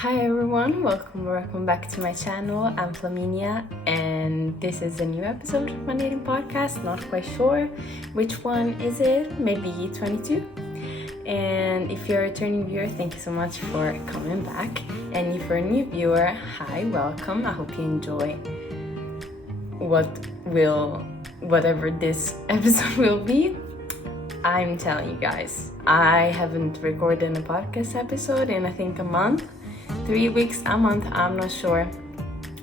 Hi everyone, welcome back to my channel. I'm Flaminia and this is a new episode of my knitting podcast. Not quite sure which one is it, maybe 22. And if you're a returning viewer, thank you so much for coming back. And if you're a new viewer, hi, welcome. I hope you enjoy whatever this episode will be. I'm telling you guys, I haven't recorded a podcast episode in I think a month. 3 weeks, a month, I'm not sure.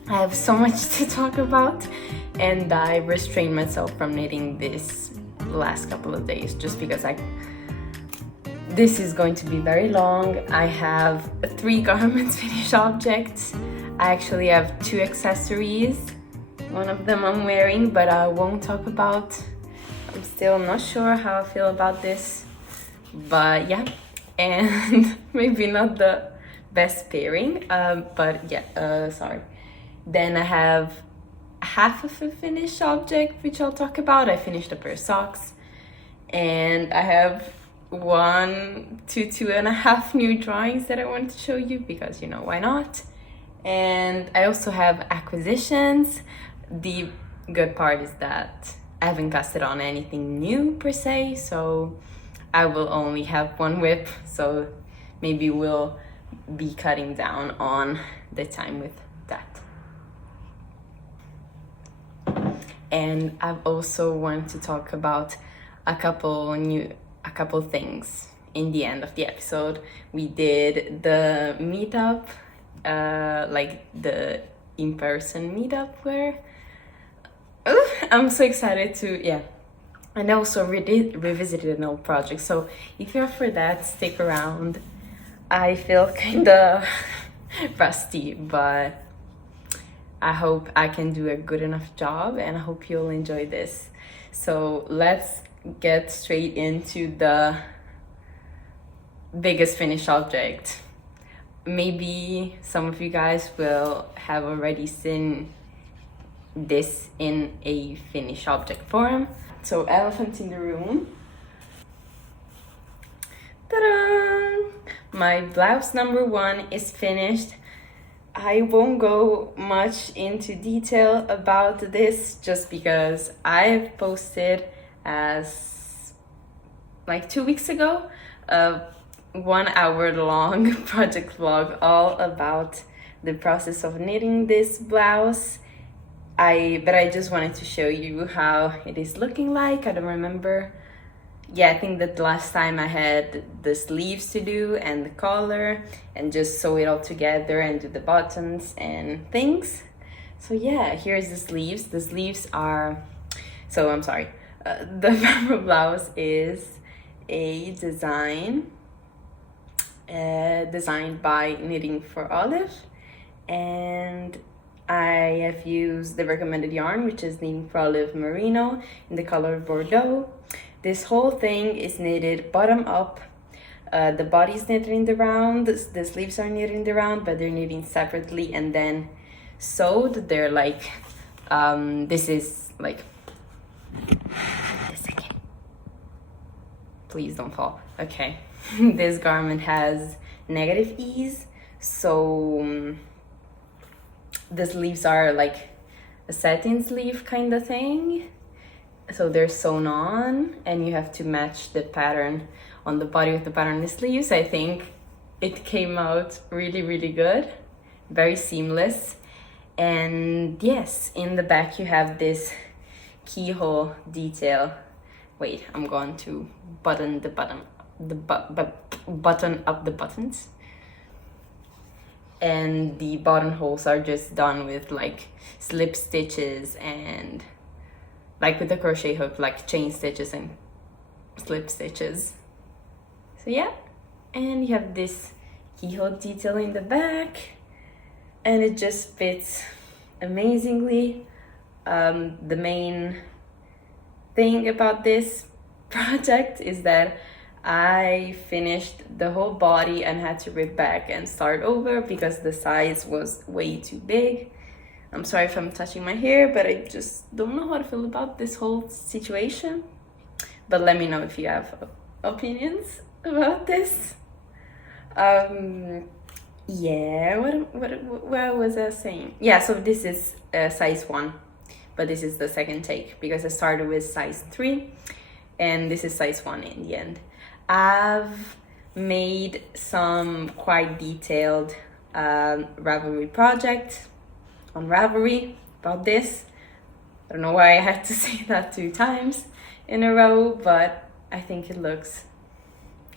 I have so much to talk about and I restrained myself from knitting this last couple of days just because this is going to be very long. I have 3 garments finished objects. I actually have 2 accessories. One of them I'm wearing, but I won't talk about. I'm still not sure how I feel about this, but yeah, and maybe not the best pairing, but yeah, sorry. Then I have half of a finished object, which I'll talk about. I finished a pair of socks, and I have 1 to 2.5 new drawings that I want to show you because, you know, why not? And I also have acquisitions. The good part is that I haven't casted on anything new per se, so I will only have 1 whip, so maybe we'll be cutting down on the time with that. And I've also wanted to talk about a couple things in the end of the episode. We did the meetup, like the in-person meetup where I'm so excited to, yeah. And also revisited an old project. So if you're up for that, stick around. I feel kind of rusty, but I hope I can do a good enough job and I hope you'll enjoy this. So let's get straight into the biggest finished object. Maybe some of you guys will have already seen this in a finished object form. So elephant in the room. Ta-da! My blouse number 1 is finished. I won't go much into detail about this just because I've posted as like 2 weeks ago a 1 hour long project vlog all about the process of knitting this blouse. But I just wanted to show you how it is looking like. I don't remember. Yeah, I think that last time I had the sleeves to do and the collar and just sew it all together and do the buttons and things. So yeah, here's the sleeves. The sleeves are, so I'm sorry. The Barbroe blouse is a design designed by Knitting for Olive, and I have used the recommended yarn, which is Knitting for Olive Merino in the color Bordeaux. This whole thing is knitted bottom up. The body is knitted in the round, the sleeves are knitted in the round, but they're knitting separately and then sewed. They're like, this is like, wait a second. Please don't fall. Okay. This garment has negative ease, so the sleeves are like a satin sleeve kind of thing. So they're sewn on and you have to match the pattern on the body with the pattern on the sleeves. I think it came out really, really good. Very seamless. And yes, in the back you have this keyhole detail. Wait, I'm going to button the button up the buttons. And the buttonholes are just done with like slip stitches and like with the crochet hook, like chain stitches and slip stitches. So yeah, and you have this keyhole detail in the back and it just fits amazingly. The main thing about this project is that I finished the whole body and had to rip back and start over because the size was way too big. I'm sorry if I'm touching my hair, but I just don't know how to feel about this whole situation. But let me know if you have opinions about this. Yeah, what was I saying? Yeah, so this is size 1, but this is the second take because I started with size 3 and this is size 1 in the end. I've made some quite detailed Ravelry project on Ravelry about this. I don't know why I had to say that 2 times in a row, but I think it looks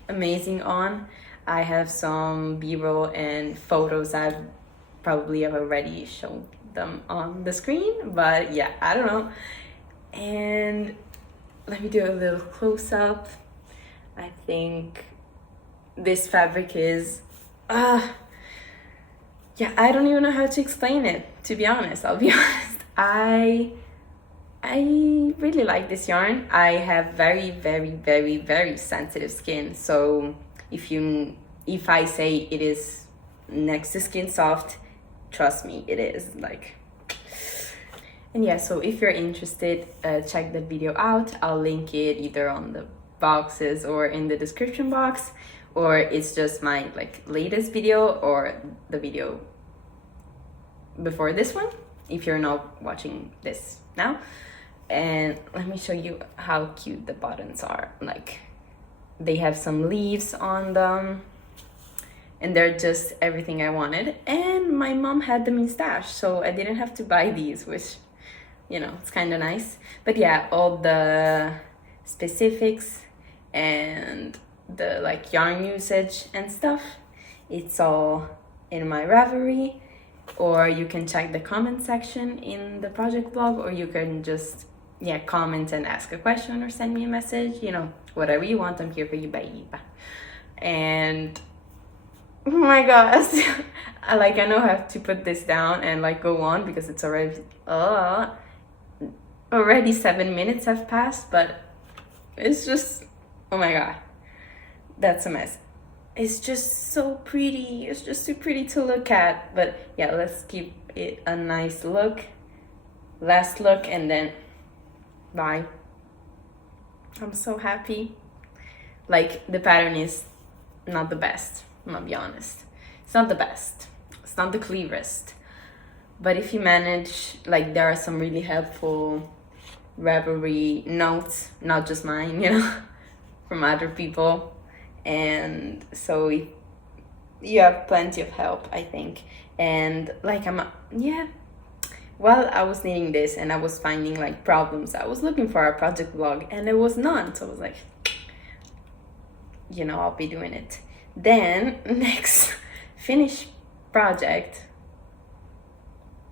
amazing on. I have some b-roll and photos. I've probably have already shown them on the screen, but yeah, I don't know. And let me do a little close-up. I think this fabric is yeah, I don't even know how to explain it, to be honest. I'll be honest. I really like this yarn. I have very, very, very, very sensitive skin, so if I say it is next to skin soft, trust me, it is. Like, and yeah, so if you're interested, check that video out. I'll link it either on the boxes or in the description box, or it's just my like latest video or the video before this one if you're not watching this now. And let me show you how cute the buttons are. Like, they have some leaves on them and they're just everything I wanted. And my mom had them in stash, so I didn't have to buy these, which, you know, it's kind of nice. But yeah, all the specifics and the like yarn usage and stuff, it's all in my Ravelry, or you can check the comment section in the project blog, or you can just comment and ask a question or send me a message, you know, whatever you want. I'm here for you, baby. And oh my gosh, I know I have to put this down and like go on because it's already 7 minutes have passed, but it's just, oh my god, that's a mess. It's just so pretty. It's just too pretty to look at. But yeah, let's give it a nice look, last look, and then bye. I'm so happy. Like, the pattern is not the best, I'm gonna be honest. It's not the best, it's not the clearest, but if you manage, like, there are some really helpful Ravelry notes, not just mine, you know, from other people, and so you have plenty of help, I think. And like, while I was knitting this and I was finding like problems, I was looking for a project blog and there was none. So I was like, you know, I'll be doing it. Then next finished project,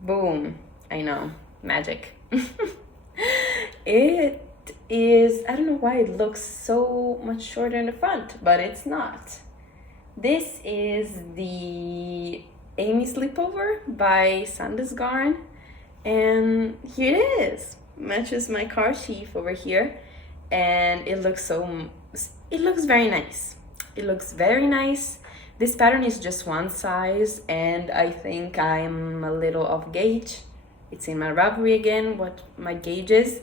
boom, I know, magic. It is, I don't know why it looks so much shorter in the front, but it's not. This is the Amy Slipover by Sanders Garn. And here it is, matches my car sheath over here, and it looks very nice. It looks very nice. This pattern is just one size, and I think I'm a little off gauge. It's in my Ravelry again, what my gauge is,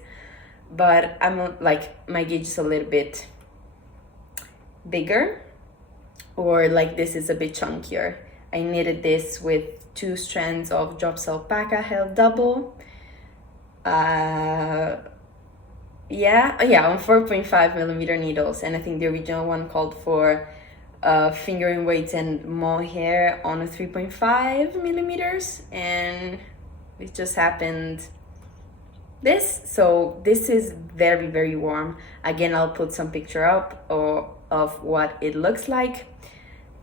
but I'm like, my gauge is a little bit bigger, or like this is a bit chunkier. I knitted this with 2 strands of drops alpaca held double. On 4.5 millimeter needles, and I think the original one called for fingering weights and mohair on a 3.5 millimeters, and it just happened this. So this is very, very warm. Again, I'll put some picture up of what it looks like.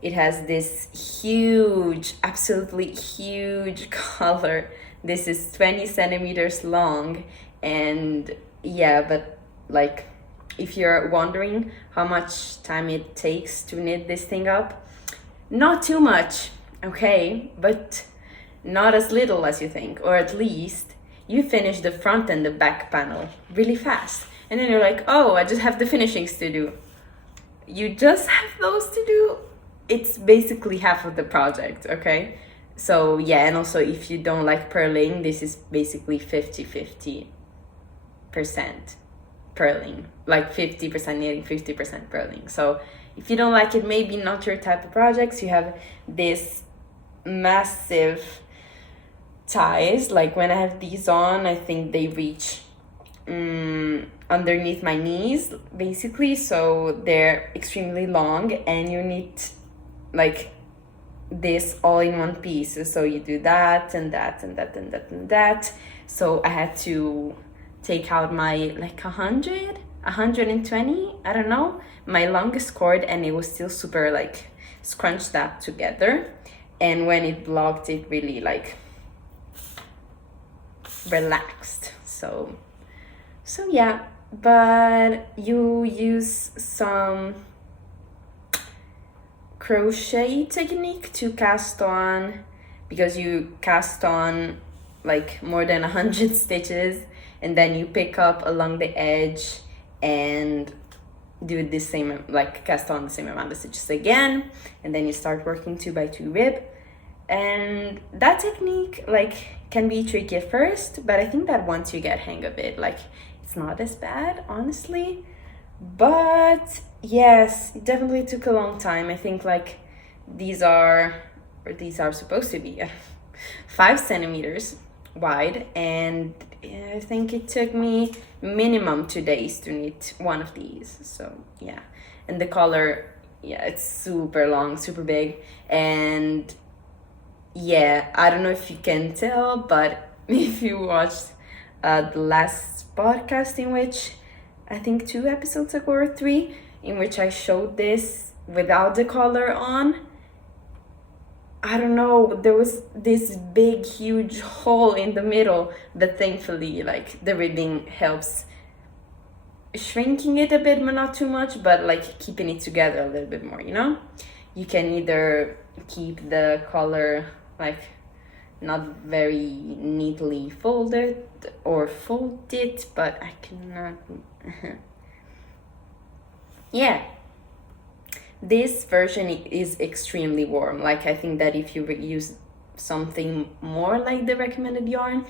It has this huge, absolutely huge collar. This is 20 centimeters long, and yeah, but like, if you're wondering how much time it takes to knit this thing up, not too much, okay, but not as little as you think, or at least you finish the front and the back panel really fast, and then you're like, oh, I just have the finishings to do. You just have those to do. It's basically half of the project, okay? So yeah, and also if you don't like purling, this is basically 50-50% purling, like 50% knitting, 50% purling. So if you don't like it, maybe not your type of projects, you have this massive ties. Like when I have these on, I think they reach underneath my knees basically, so they're extremely long, and you need like this all in one piece, so you do that and that and that and that and that. So I had to take out my like 120, I don't know, my longest cord, and it was still super like scrunched up together, and when it blocked, it really like relaxed. So yeah, but you use some crochet technique to cast on, because you cast on like more than 100 stitches, and then you pick up along the edge and do the same, like cast on the same amount of stitches again, and then you start working 2x2 rib. And that technique like can be tricky at first, but I think that once you get hang of it, like it's not as bad, honestly. But yes, it definitely took a long time. I think like these are supposed to be 5 centimeters wide, and I think it took me minimum 2 days to knit one of these. So yeah, and the collar, yeah, it's super long, super big, and yeah, I don't know if you can tell, but if you watched the last podcast, in which I think 2 episodes ago or 3, in which I showed this without the collar on, I don't know, there was this big huge hole in the middle, but thankfully like the ribbing helps shrinking it a bit, but not too much, but like keeping it together a little bit more, you know? You can either keep the collar like not very neatly folded or fold it, but I cannot. Yeah, this version is extremely warm. Like I think that if you use something more like the recommended yarn,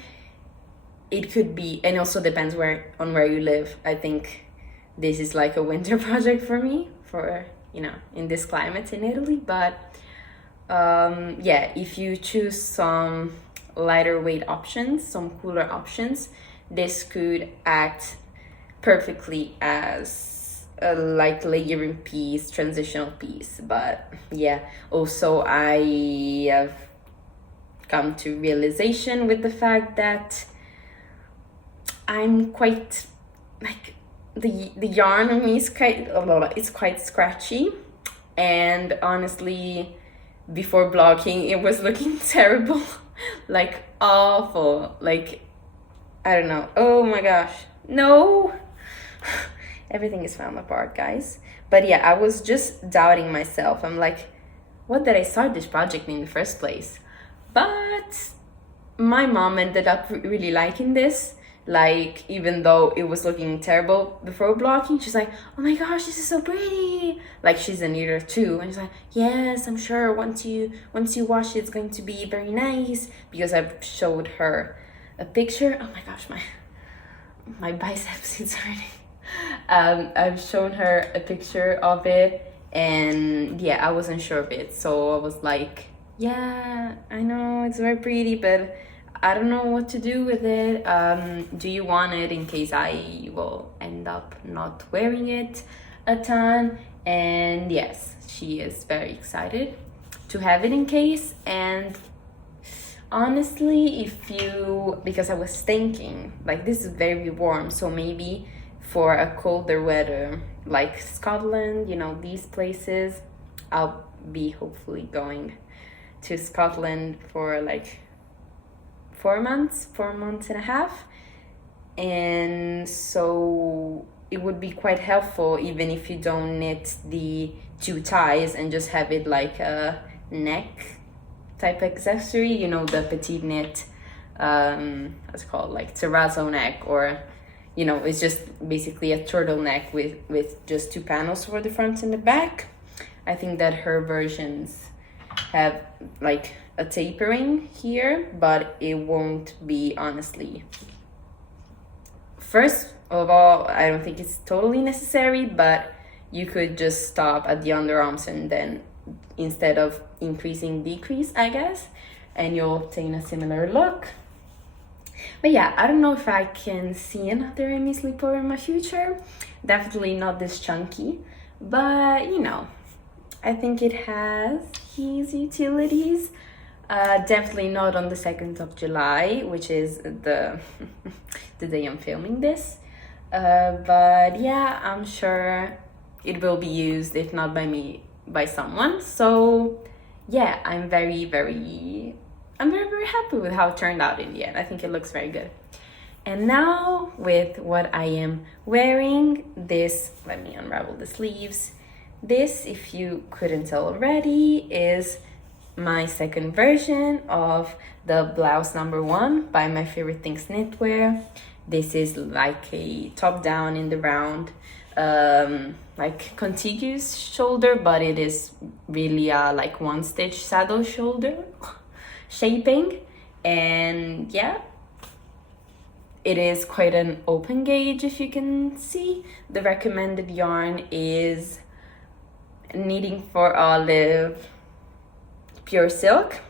it could be, and also depends on where you live. I think this is like a winter project for me, for in this climate in Italy. But yeah, if you choose some lighter weight options, some cooler options, this could act perfectly as a like layering piece, transitional piece. But yeah, also I have come to realization with the fact that I'm quite like the yarn on me is quite scratchy, and honestly before blocking it was looking terrible, like awful, like I don't know, oh my gosh, no. Everything is falling apart, guys. But yeah, I was just doubting myself. I'm like, what did I start this project in the first place? But my mom ended up really liking this. Like, even though it was looking terrible before blocking, she's like, oh my gosh, this is so pretty. Like, she's a knitter too, and she's like, yes, I'm sure once you wash it, it's going to be very nice. Because I've showed her a picture. Oh my gosh, my biceps is hurting. I've shown her a picture of it, and yeah, I wasn't sure of it, so I was like, yeah, I know it's very pretty, but I don't know what to do with it. Do you want it in case I will end up not wearing it a ton? And yes, she is very excited to have it in case. And honestly, because I was thinking like this is very warm, so maybe for a colder weather like Scotland, these places, I'll be hopefully going to Scotland for like 4 months and a half, and so it would be quite helpful even if you don't knit the 2 ties and just have it like a neck type accessory, the petite knit, what's it called, like terrazzo neck, or it's just basically a turtleneck with just 2 panels for the front and the back. I think that her versions have like a tapering here, but it won't be, honestly. First of all, I don't think it's totally necessary, but you could just stop at the underarms and then instead of increasing, decrease, I guess, and you'll obtain a similar look. But yeah, I don't know if I can see another Amy Slipover in my future. Definitely not this chunky, but you know, I think it has his utilities. Definitely not on the 2nd of July, which is the day I'm filming this. But yeah, I'm sure it will be used, if not by me, by someone. So yeah, I'm very happy with how it turned out in the end. I think it looks very good. And now with what I am wearing, this, let me unravel the sleeves. This, if you couldn't tell already, is my second version of the Blouse #1 by My Favorite Things Knitwear. This is like a top down in the round, like contiguous shoulder, but it is really like one stitch saddle shoulder shaping. And yeah, it is quite an open gauge, if you can see. The recommended yarn is Knitting for Olive pure silk,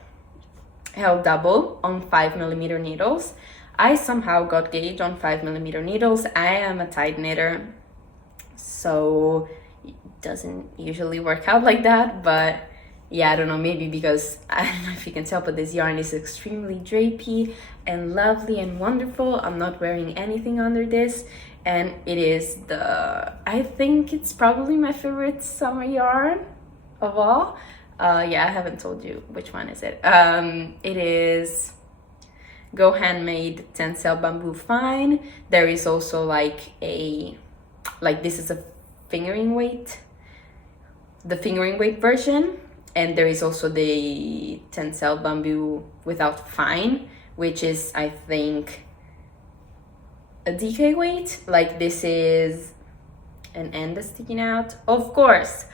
held double on 5mm needles. I somehow got gauge on 5mm needles. I am a tight knitter, so it doesn't usually work out like that. But yeah, I don't know, maybe because, I don't know if you can tell, but this yarn is extremely drapey and lovely and wonderful. I'm not wearing anything under this, and it is I think it's probably my favorite summer yarn of all. Yeah, I haven't told you which one is it. It is Go Handmade Tencel Bamboo Fine. There is also this is a fingering weight, the fingering weight version, and there is also the Tencel Bamboo without fine, which is, I think, a DK weight. Like, this is an end that's sticking out. Of course,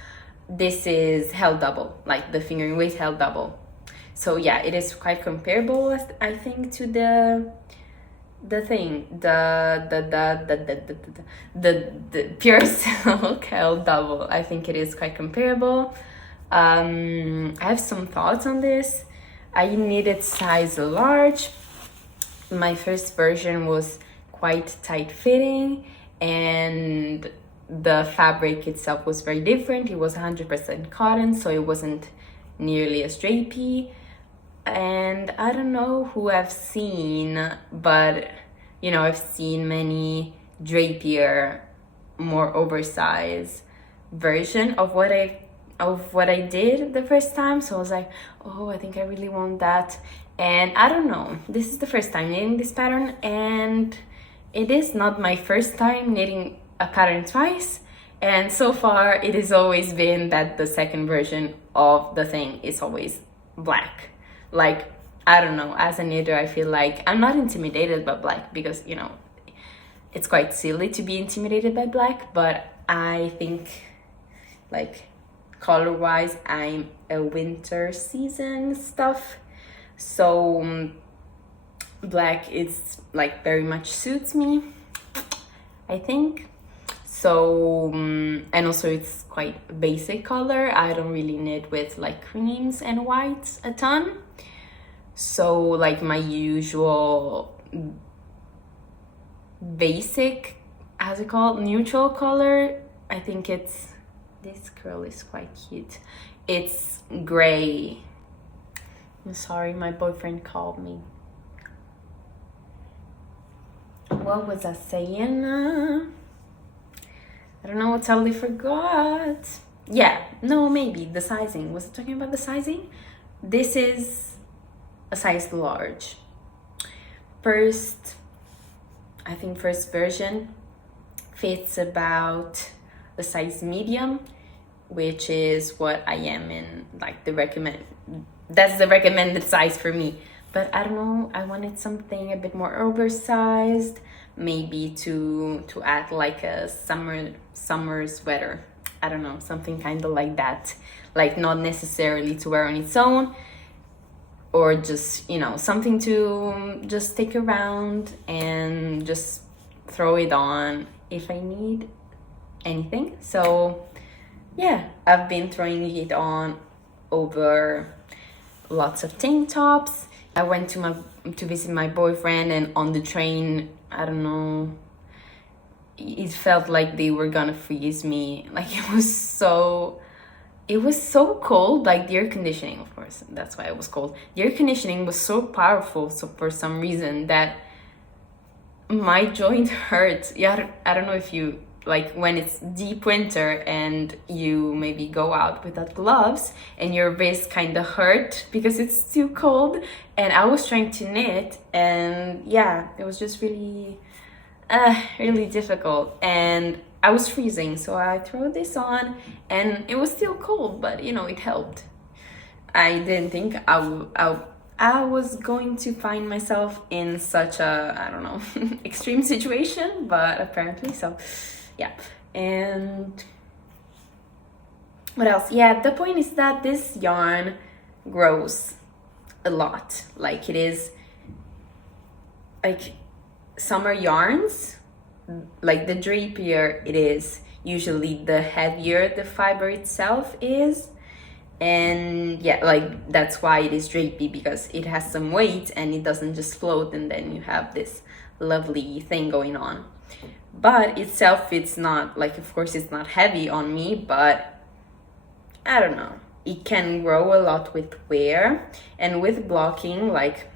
this is held double, like the fingering weight held double. So yeah, it is quite comparable, I think, to the pure silk held double. I think it is quite comparable. I have some thoughts on this. I needed size large. My first version was quite tight fitting, and the fabric itself was very different. It was 100% cotton, so it wasn't nearly as drapey. And I don't know who I've seen, but you know, I've seen many drapier, more oversized version of what I did the first time. So I was like, oh, I think I really want that. And I don't know, this is the first time knitting this pattern, and it is not my first time knitting a pattern twice, and so far it has always been that the second version of the thing is always black. Like, I don't know, as a knitter, I feel like I'm not intimidated by black, because, you know, it's quite silly to be intimidated by black, but I think, like, color wise, I'm a winter season stuff, so black is like very much suits me, I think. So and also it's quite basic color. I don't really knit with like creams and whites a ton, so like my usual basic, how's it called, neutral color, I think it's, this curl is quite cute, it's gray. I'm sorry, my boyfriend called me. What was I saying? I don't know, I totally forgot. Yeah, no, maybe the sizing. Was I talking about the sizing? This is a size large. I think first version fits about a size medium, which is what I am in, like that's the recommended size for me. But I don't know, I wanted something a bit more oversized, maybe to add like a summer sweater. I don't know, something kind of like that. Like, not necessarily to wear on its own, or just, you know, something to just take around and just throw it on if I need anything. So yeah, I've been throwing it on over lots of tank tops. I went to visit my boyfriend, and on the train, I don't know, it felt like they were gonna freeze me. Like it was so cold. Like the air conditioning, of course, that's why it was cold. The air conditioning was so powerful, so for some reason that my joint hurt. Yeah, I don't know if you, like when it's deep winter and you maybe go out without gloves and your wrist kind of hurt because it's too cold. And I was trying to knit, and yeah, it was just really difficult, and I was freezing, so I threw this on, and it was still cold, but you know, it helped. I didn't think I was going to find myself in such a, I don't know, extreme situation, but apparently so. Yeah. And what else? Yeah, the point is that this yarn grows a lot. Like it is like summer yarns, like the drapier it is, usually the heavier the fiber itself is. And yeah, like that's why it is drapey, because it has some weight and it doesn't just float and then you have this lovely thing going on. But itself, it's not, like, of course it's not heavy on me, but I don't know, it can grow a lot with wear and with blocking. Like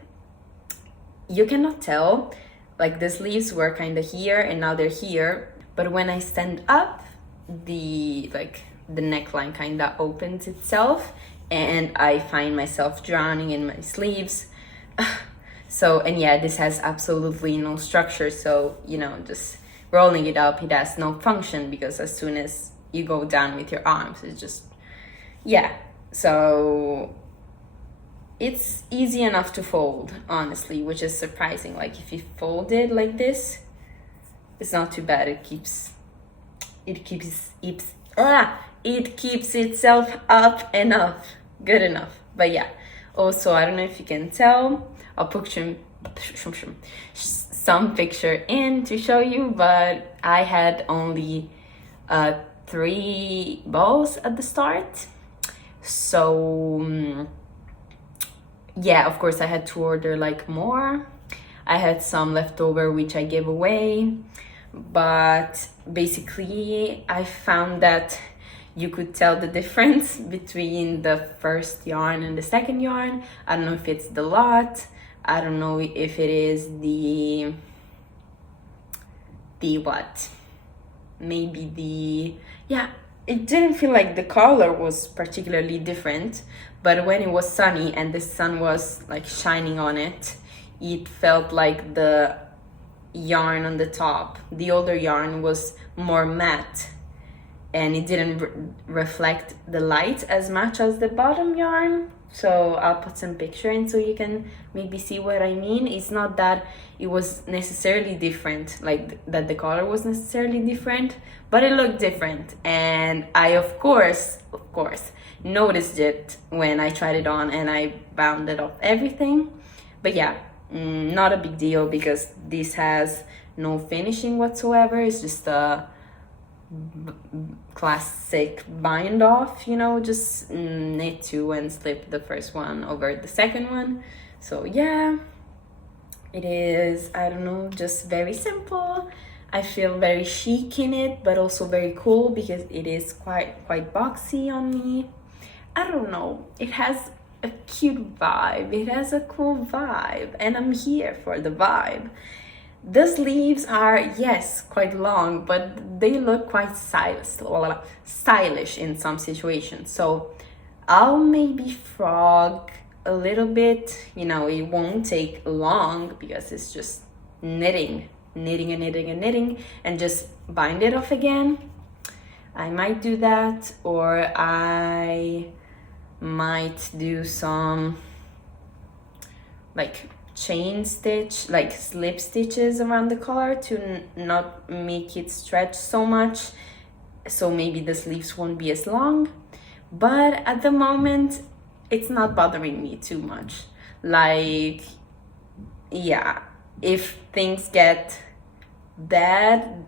you cannot tell, like the sleeves were kind of here and now they're here, but when I stand up, the neckline kind of opens itself and I find myself drowning in my sleeves. So, and yeah, this has absolutely no structure, so you know, just rolling it up, it has no function, because as soon as you go down with your arms, it's just, yeah. So it's easy enough to fold, honestly, which is surprising. Like if you fold it like this, it's not too bad. It keeps itself up enough, good enough. But yeah, also, I don't know if you can tell, I'll put some picture in to show you, but I had only 3 balls at the start, so yeah, of course I had to order like more. I had some left over which I gave away, but basically I found that you could tell the difference between the first yarn and the second yarn. I don't know if it's the lot, I don't know if it is the what, maybe the, yeah, it didn't feel like the color was particularly different, but when it was sunny and the sun was like shining on it, it felt like the yarn on the top, the older yarn, was more matte and it didn't reflect the light as much as the bottom yarn. So I'll put some picture in so you can maybe see what I mean. It's not that it was necessarily different, like that the color was necessarily different, but it looked different. And I, of course, noticed it when I tried it on and I bounded off everything. But yeah, not a big deal, because this has no finishing whatsoever. It's just a classic bind off, you know, just knit 2 and slip the first one over the second one. So yeah, it is, I don't know, just very simple. I feel very chic in it, but also very cool because it is quite boxy on me. I don't know, it has a cute vibe, it has a cool vibe, and I'm here for the vibe. The sleeves are, yes, quite long, but they look quite stylish in some situations. So I'll maybe frog a little bit, you know, it won't take long because it's just knitting and just bind it off again. I might do that, or I might do some like chain stitch, like slip stitches around the collar to not make it stretch so much, so maybe the sleeves won't be as long. But at the moment it's not bothering me too much. Like, yeah, if things get bad,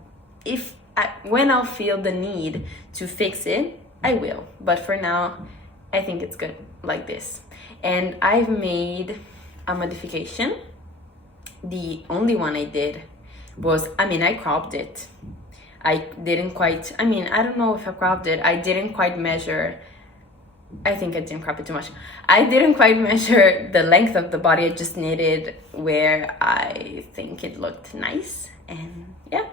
when I'll feel the need to fix it, I will. But for now, I think it's good like this. And I've made a modification. The only one I did was, I cropped it. I didn't quite, I don't know if I cropped it. I didn't quite measure. I think I didn't crop it too much. I didn't quite measure the length of the body. I just knitted where I think it looked nice. And yeah.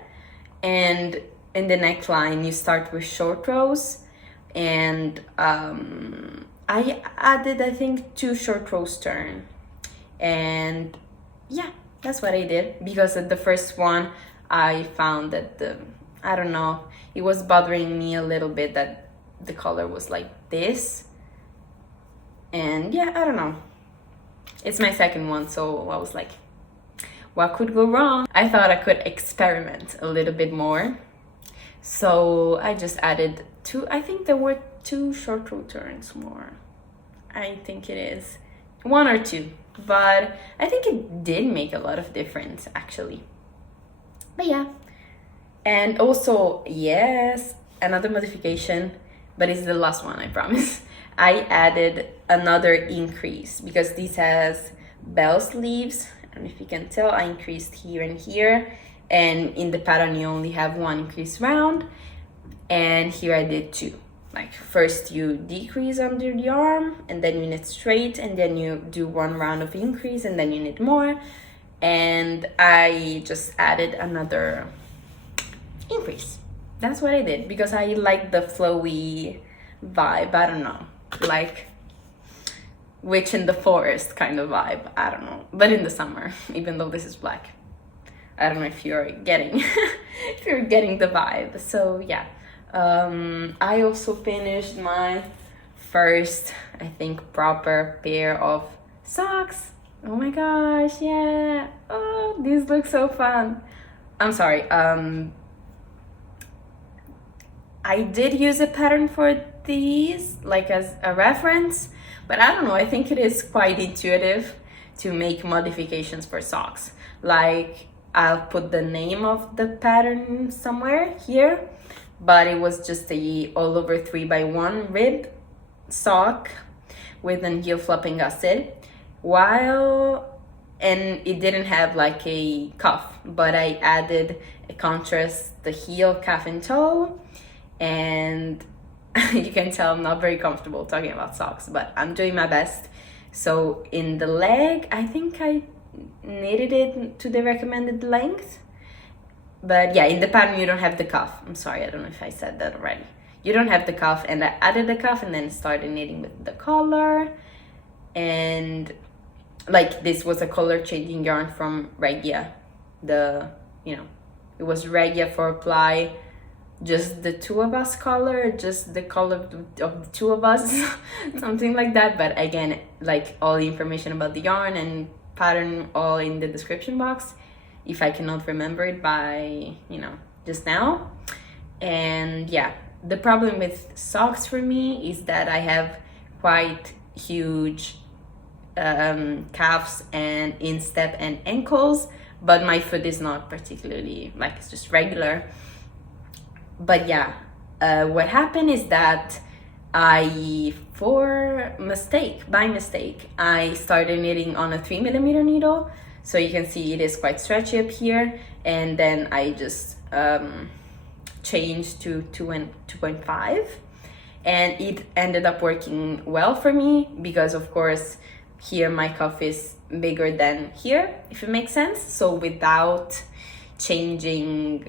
And in the neckline, you start with short rows. And I added, I think, 2 short rows turn. And yeah, that's what I did. Because at the first one, I found that I don't know, it was bothering me a little bit that the color was like this. And yeah, I don't know. It's my second one, so I was like, what could go wrong? I thought I could experiment a little bit more. So I just added 2, I think there were 2 short row turns more. I think it is 1 or 2, but I think it did make a lot of difference actually. But yeah. And also, yes, another modification, but it's the last one, I promise. I added another increase because this has bell sleeves. I don't know if you can tell, I increased here and here. And in the pattern, you only have 1 increase round. And here I did 2. Like first you decrease under the arm and then you knit straight and then you do 1 round of increase and then you knit more. And I just added another increase. That's what I did because I like the flowy vibe. I don't know, like witch in the forest kind of vibe. I don't know, but in the summer, even though this is black. I don't know if you're getting if you're getting the vibe. So yeah, I also finished my first, I think, proper pair of socks. Oh my gosh, yeah. Oh, these look so fun. I'm sorry. I did use a pattern for these, like as a reference, but I don't know, I think it is quite intuitive to make modifications for socks. Like, I'll put the name of the pattern somewhere here, but it was just a all over 3x1 rib sock with an heel flopping gusset, and it didn't have like a cuff, but I added a contrast, the heel, calf and toe. And you can tell I'm not very comfortable talking about socks, but I'm doing my best. So in the leg, I think I knitted it to the recommended length. But yeah, in the pattern, you don't have the cuff. I'm sorry, I don't know if I said that already. You don't have the cuff, and I added the cuff and then started knitting with the collar. And like this was a color changing yarn from regia. It was regia 4-ply. Just the 2 of us color, just the color of the 2 of us, something like that. But again, like all the information about the yarn and pattern all in the description box, if I cannot remember it by, just now. And yeah, the problem with socks for me is that I have quite huge calves and instep and ankles, but my foot is not particularly, like, it's just regular. But yeah, what happened is that by mistake, I started knitting on a 3mm needle. So you can see it is quite stretchy up here. And then I just changed to 2.5. And it ended up working well for me because, of course, here my cuff is bigger than here, if it makes sense. So without changing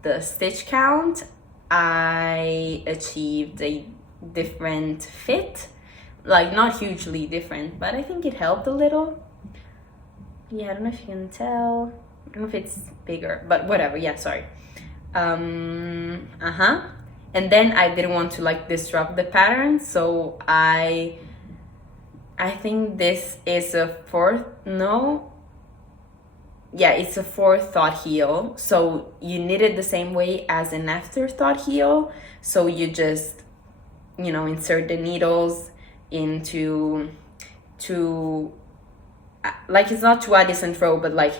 the stitch count, I achieved a different fit, like not hugely different, but I think it helped a little. Yeah, I don't know if you can tell. I don't know if it's bigger, but whatever. Yeah, sorry. And then I didn't want to like disrupt the pattern, so I think this is a it's a forethought heel. So you knit it the same way as an afterthought heel. So you just, insert the needles into like, it's not 2 adjacent row, but like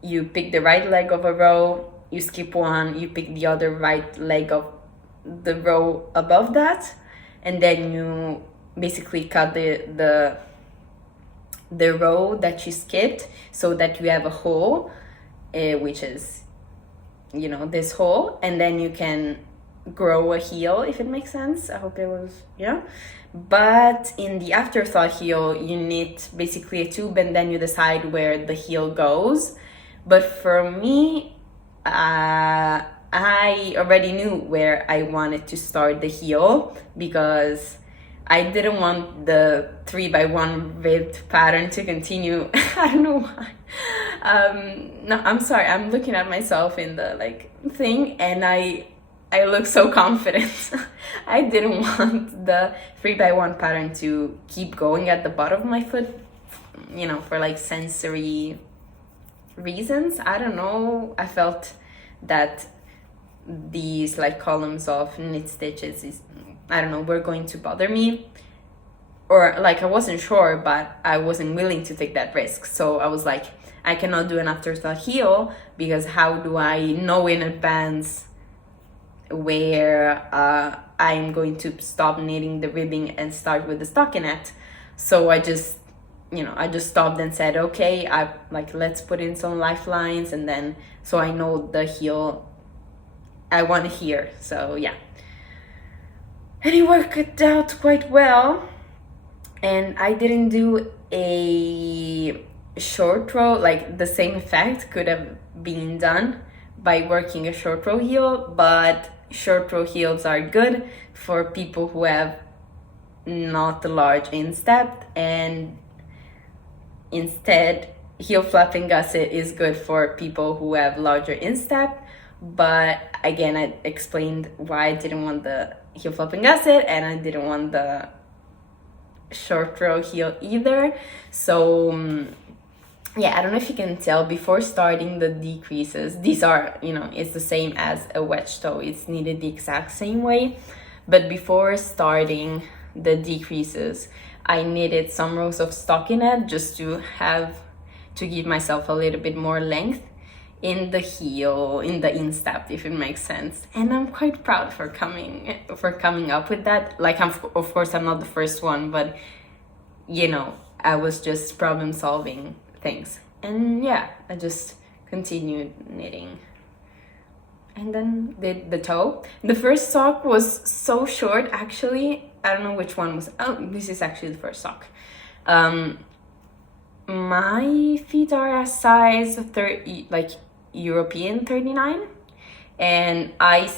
you pick the right leg of a row, you skip one, you pick the other right leg of the row above that, and then you basically cut the row that you skipped so that you have a hole, which is, you know, this hole, and then you can grow a heel, if it makes sense. I hope it was, yeah. But in the afterthought heel, you need basically a tube, and then you decide where the heel goes. But for me, I already knew where I wanted to start the heel, because I didn't want the 3x1 ribbed pattern to continue. I don't know why. No, I'm sorry. I'm looking at myself in the like thing, and I look so confident. I didn't want the 3x1 pattern to keep going at the bottom of my foot, you know, for like sensory reasons. I don't know. I felt that these like columns of knit stitches is, I don't know, were going to bother me, or like I wasn't sure, but I wasn't willing to take that risk. So I was like, I cannot do an afterthought heel, because how do I know in advance where I'm going to stop knitting the ribbing and start with the stockinette? So I just, you know, I just stopped and said, okay, let's put in some lifelines, and then so I know the heel I want here. So yeah, and it worked out quite well. And I didn't do a short row, like the same effect could have been done by working a short row heel, but short row heels are good for people who have not a large instep, and instead heel flapping gusset is good for people who have larger instep. But again, I explained why I didn't want the heel flapping gusset, and I didn't want the short row heel either. So yeah, I don't know if you can tell, before starting the decreases, these are, you know, it's the same as a wedge toe, it's knitted the exact same way. But before starting the decreases, I knitted some rows of stockinette just to give myself a little bit more length in the heel, in the instep, if it makes sense. And I'm quite proud for coming up with that. Like, of course I'm not the first one, but you know, I was just problem solving things. And yeah, I just continued knitting, and then did the toe. The first sock was so short, actually. I don't know which one was, oh, this is actually the first sock. My feet are a size 30, like European 39, and I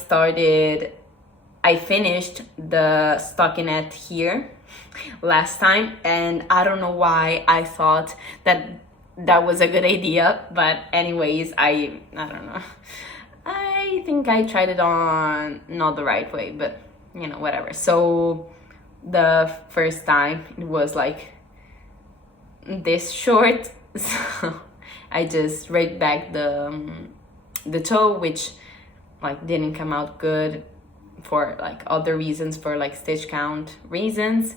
finished the stockinette here last time, and I don't know why I thought that was a good idea, but anyways, I don't know, I think I tried it on not the right way, but you know, whatever. So the first time it was like this short, so I just ripped back the toe, which like didn't come out good for like other reasons, for like stitch count reasons,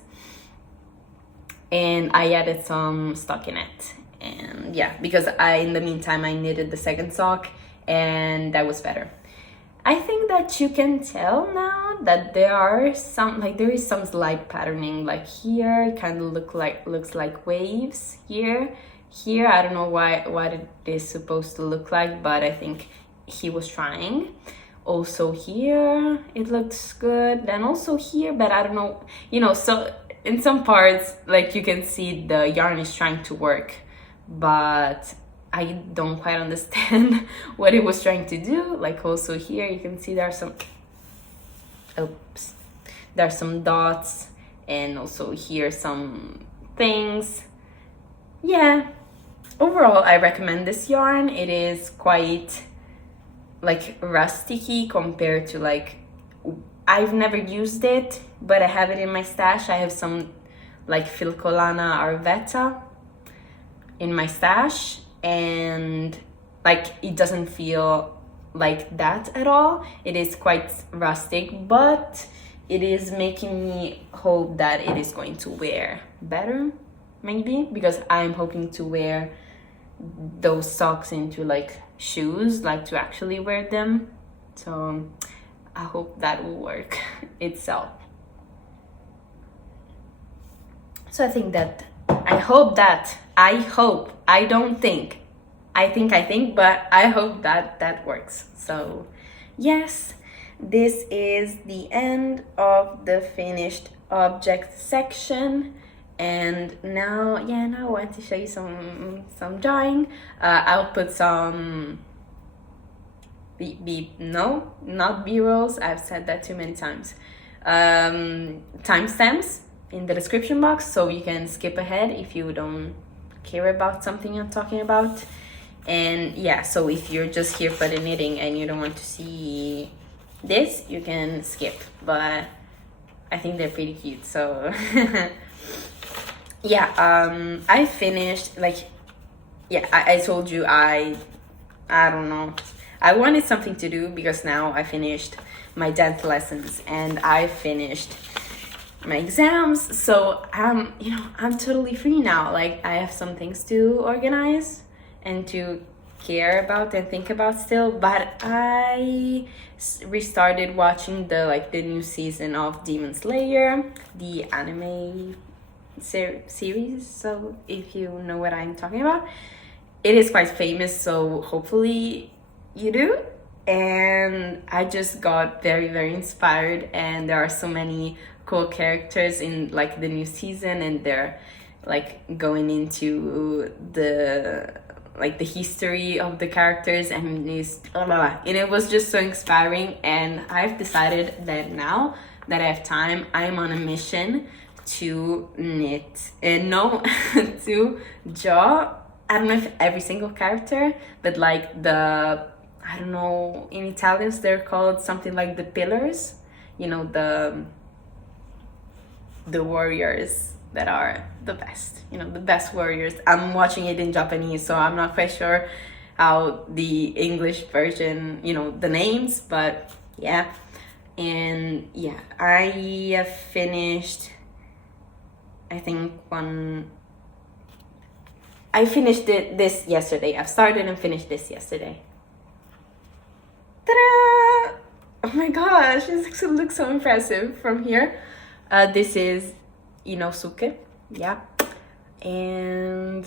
and I added some stockinette. And yeah, because in the meantime I knitted the second sock, and that was better. I think that you can tell now that there is some slight patterning, like here it kind of looks like waves here. I don't know what it is supposed to look like, but I think he was trying. Also here it looks good, and also here, but I don't know, you know, so in some parts like you can see the yarn is trying to work, but I don't quite understand what it was trying to do. Like also here you can see there are some dots, and also here some things. Yeah, overall I recommend this yarn. It is quite like rusticy compared to, like, I've never used it, but I have it in my stash. I have some like Filcolana Arvetta in my stash, and like it doesn't feel like that at all. It is quite rustic, but it is making me hope that it is going to wear better, maybe, because I'm hoping to wear those socks into like shoes, like to actually wear them. So I hope that will work itself. So I think that, I don't think, I think, but I hope that that works. So yes, this is the end of the finished object section. And now I want to show you some drawing. I'll put some no, not b-rolls, I've said that too many times, timestamps in the description box, so you can skip ahead if you don't care about something I'm talking about. And yeah, so if you're just here for the knitting and you don't want to see this, you can skip, but I think they're pretty cute. So yeah, I finished, like, yeah, I told you, I don't know, I wanted something to do because now I finished my dance lessons and I finished my exams, so I'm totally free now. Like, I have some things to organize and to care about and think about still, but I restarted watching the new season of Demon Slayer, the anime series. So if you know what I'm talking about, it is quite famous, so hopefully you do. And I just got very, very inspired, and there are so many cool characters in the new season, and they're going into the history of the characters, and it was just so inspiring. And I've decided that now that I have time, I'm on a mission to knit and to draw, I don't know if every single character, but I don't know, in Italian they're called something like the pillars, the warriors that are the best, the best warriors. I'm watching it in Japanese, so I'm not quite sure how the English version, the names, but yeah. And yeah, I have finished, I think I finished this yesterday. I've started and finished this yesterday. Ta-da! Oh my gosh, this looks so impressive from here. This is Inosuke, yeah. And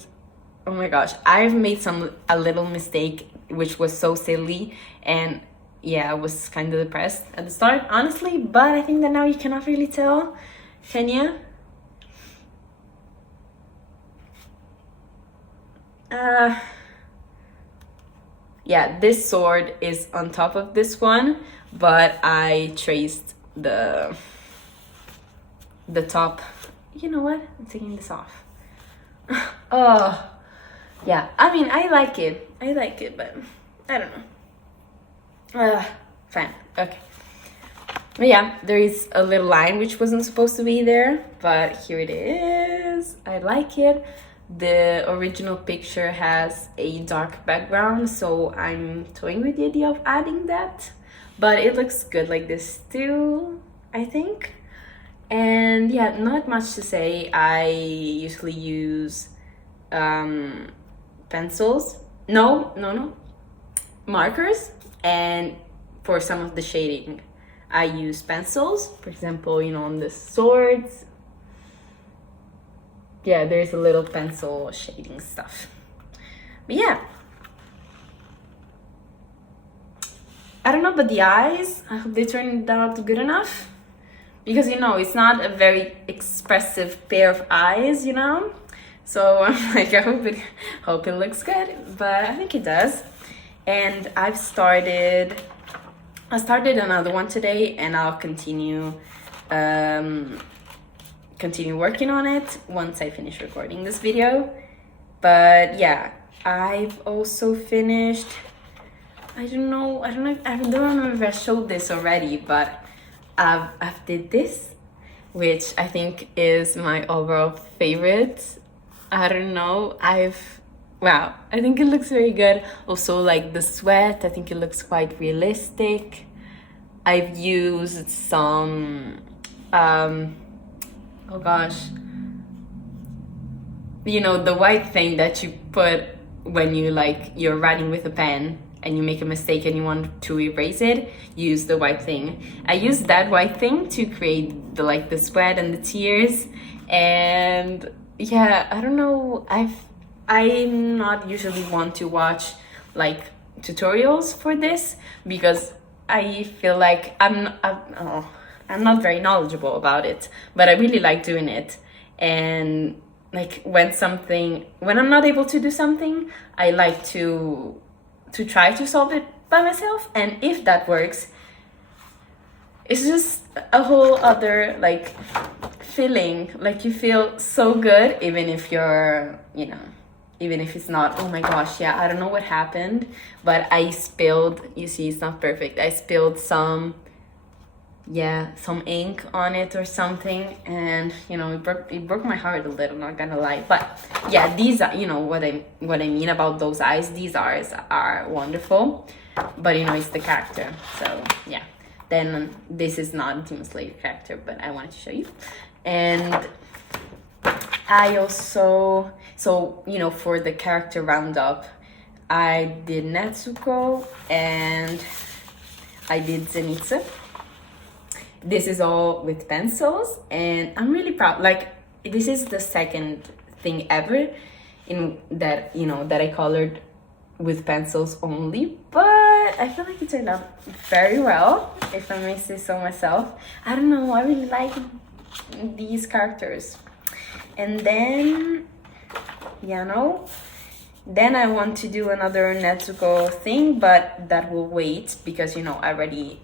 oh my gosh, I've made a little mistake, which was so silly, and yeah, I was kind of depressed at the start, honestly, but I think that now you cannot really tell, can you? Yeah, this sword is on top of this one, but I traced the top. You know what? I'm taking this off. Oh, yeah. I mean, I like it, but I don't know. Fine. Okay. But yeah, there is a little line which wasn't supposed to be there, but here it is. I like it. The original picture has a dark background, so I'm toying with the idea of adding that, but it looks good like this too, I think. And yeah, not much to say. I usually use pencils, no, markers, and for some of the shading I use pencils. For example, on the swords, yeah, there's a little pencil shading stuff. But yeah, I don't know, but the eyes, I hope they turned out good enough, because it's not a very expressive pair of eyes, so I'm like, I hope it looks good, but I think it does. And I started another one today, and I'll continue working on it once I finish recording this video. But yeah, I've also finished, I don't remember if I showed this already, but I've did this, which I think is my overall favorite. I don't know, wow, I think it looks very good. Also, the sweat, I think it looks quite realistic. I've used some oh gosh, the white thing that you put when you're writing with a pen and you make a mistake and you want to erase it, use the white thing. I used that white thing to create the sweat and the tears. And yeah, I don't know, I'm not usually one to watch like tutorials for this, because I feel like I'm not very knowledgeable about it, but I really like doing it. And like when I'm not able to do something, I like to try to solve it by myself. And if that works, it's just a whole other like feeling. Like you feel so good, even if you're, even if it's not, oh my gosh, yeah, I don't know what happened, but I spilled, you see, it's not perfect. I spilled some ink on it or something, and it broke my heart a little, not gonna lie. But yeah, these are, what I mean about those eyes. These eyes are wonderful, but it's the character. So yeah, then this is not Demon Slayer character, but I wanted to show you. And I also, for the character roundup, I did Natsuko and I did Zenitsu. This is all with pencils, and I'm really proud. Like, this is the second thing ever that I colored with pencils only, but I feel like it turned out very well, if I may say so myself. I don't know, I really like these characters. And then then I want to do another Netsuko thing, but that will wait because I already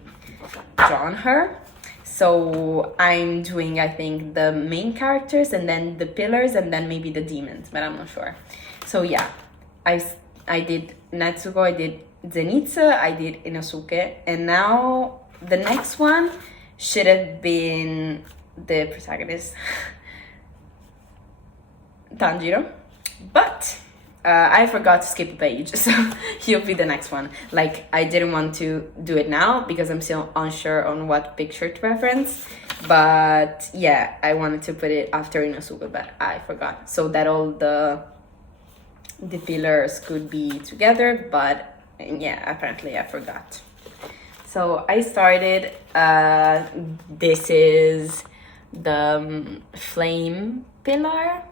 drawn her. So I'm doing, I think, the main characters and then the pillars and then maybe the demons, but I'm not sure. So yeah, I did Natsuko, I did Zenitsu, I did Inosuke, and now the next one should have been the protagonist, Tanjiro, but I forgot to skip a page, so he'll be the next one. Like, I didn't want to do it now because I'm still unsure on what picture to reference, but yeah, I wanted to put it after Inosuke, but I forgot, so that all the pillars could be together, but yeah, apparently I forgot. So I started, this is the flame pillar.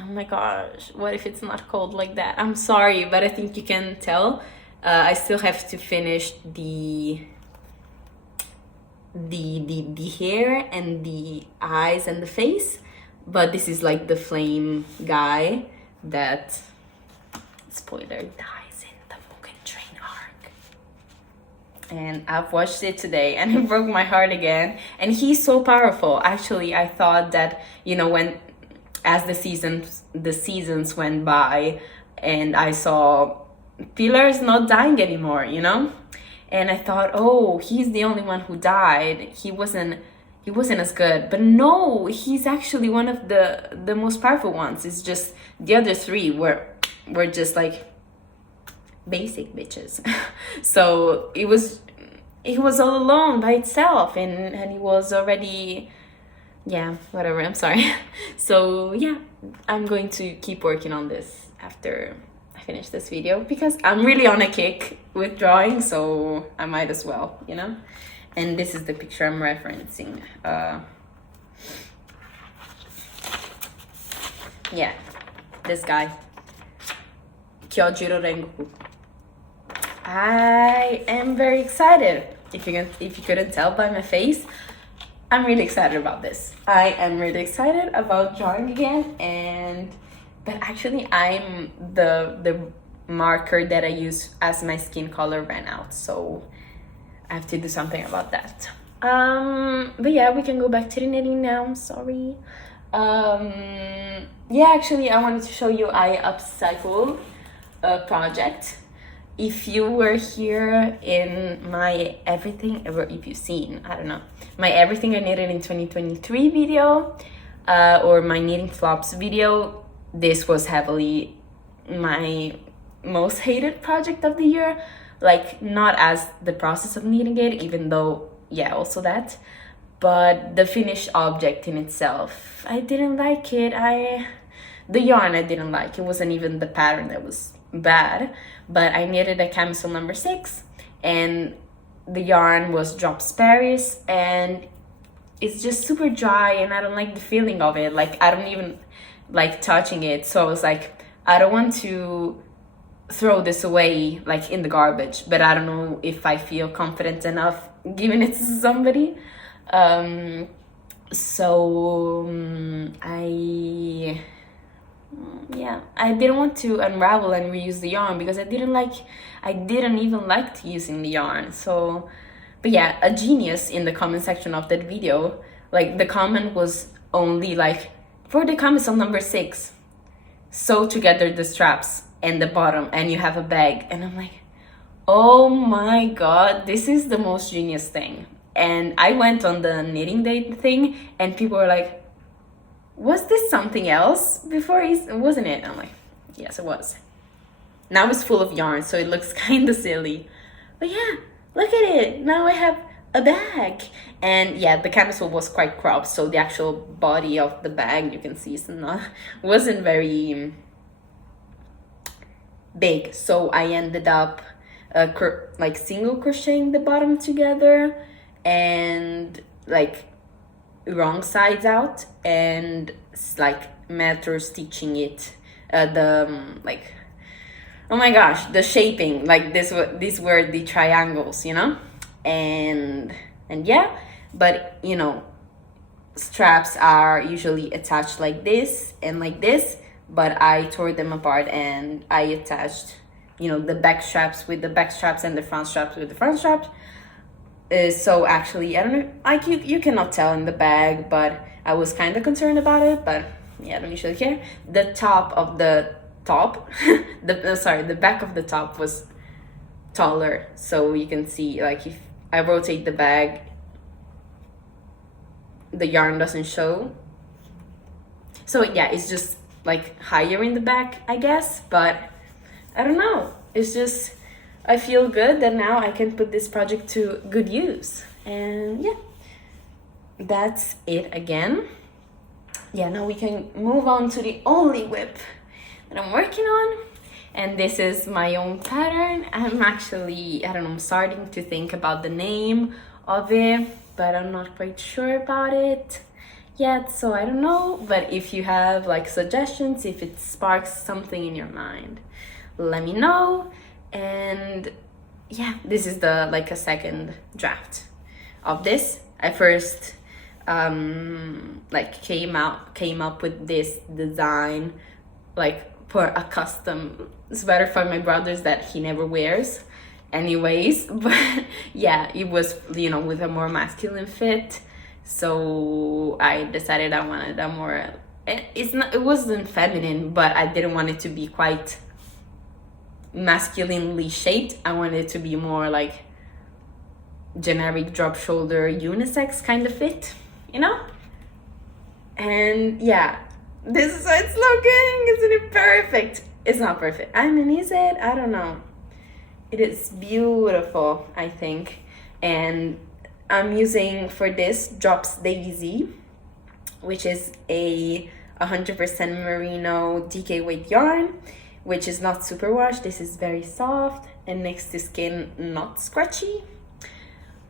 Oh my gosh, what if it's not called like that? I'm sorry, but I think you can tell. I still have to finish the hair and the eyes and the face, but this is like the flame guy that, spoiler, dies in the Mugen Train arc. And I've watched it today and it broke my heart again. And he's so powerful. Actually, I thought that, when as the seasons went by and I saw pillars not dying anymore, and I thought, oh, he's the only one who died, he wasn't as good. But no, he's actually one of the most powerful ones. It's just the other three were just like basic bitches. So it was all alone by itself, and he was already, yeah, whatever, I'm sorry. So yeah, I'm going to keep working on this after I finish this video because I'm really on a kick with drawing, so I might as well, And this is the picture I'm referencing. Yeah, this guy, Kyojiro Rengoku. I am very excited. If you couldn't tell by my face, I'm really excited about this. I am really excited about drawing again, but actually I'm the marker that I use as my skin color ran out, so I have to do something about that. But yeah, we can go back to the knitting now. I'm sorry. Yeah, actually I wanted to show you I upcycled a project. If you were here in my everything, or if you've seen, I don't know, my everything I knitted in 2023 video, or my knitting flops video, this was heavily my most hated project of the year. Like, not as the process of knitting it, even though, yeah, also that, but the finished object in itself. I didn't like it. The yarn I didn't like. It wasn't even the pattern that was bad, but I knitted a camisole number 6, and the yarn was Drops Paris, and it's just super dry, and I don't like the feeling of it. Like, I don't even like touching it. So I was like, I don't want to throw this away like in the garbage, but I don't know if I feel confident enough giving it to somebody. I didn't want to unravel and reuse the yarn because I didn't even like using the yarn. So, but yeah, a genius in the comment section of that video, like the comment was only like, for the camisole number 6, sew together the straps and the bottom and you have a bag. And I'm like, oh my god, this is the most genius thing. And I went on the knitting day thing and people were like, was this something else before? Wasn't it? I'm like, yes, it was. Now it's full of yarn, so it looks kind of silly. But yeah, look at it. Now I have a bag. And yeah, the camisole was quite cropped, so the actual body of the bag, you can see, wasn't very big. So I ended up like single crocheting the bottom together and like wrong sides out, and like metal stitching it, like, oh my gosh, the shaping, like these were the triangles, you know, and yeah, but you know, straps are usually attached like this and like this, but I tore them apart and I attached, you know, the back straps with the back straps and the front straps with the front straps. So actually, I don't know, like you cannot tell in the bag, but I was kind of concerned about it, but yeah, I don't usually care. The top of the top, the back of the top was taller, so you can see, like, if I rotate the bag, the yarn doesn't show. So yeah, it's just like higher in the back, I guess, but I don't know. It's just, I feel good that now I can put this project to good use. And yeah, that's it again. Yeah, now we can move on to the only whip that I'm working on. And this is my own pattern. I'm actually, I don't know, I'm starting to think about the name of it, but I'm not quite sure about it yet, so I don't know. But if you have like suggestions, if it sparks something in your mind, let me know. And yeah, this is the like a second draft of this. I first like came up with this design like for a custom sweater for my brothers that he never wears anyways, but yeah, it was, you know, with a more masculine fit. So I decided I wanted a more, it wasn't feminine, but I didn't want it to be quite masculinely shaped. I wanted it to be more like generic drop shoulder unisex kind of fit, you know. And yeah, this is how it's looking. Isn't it perfect? It's not perfect, I mean, is it? I don't know. It is beautiful, I think. And I'm using for this Drops Daisy, which is a 100% merino DK weight yarn, which is not superwash. This is very soft and makes the skin not scratchy.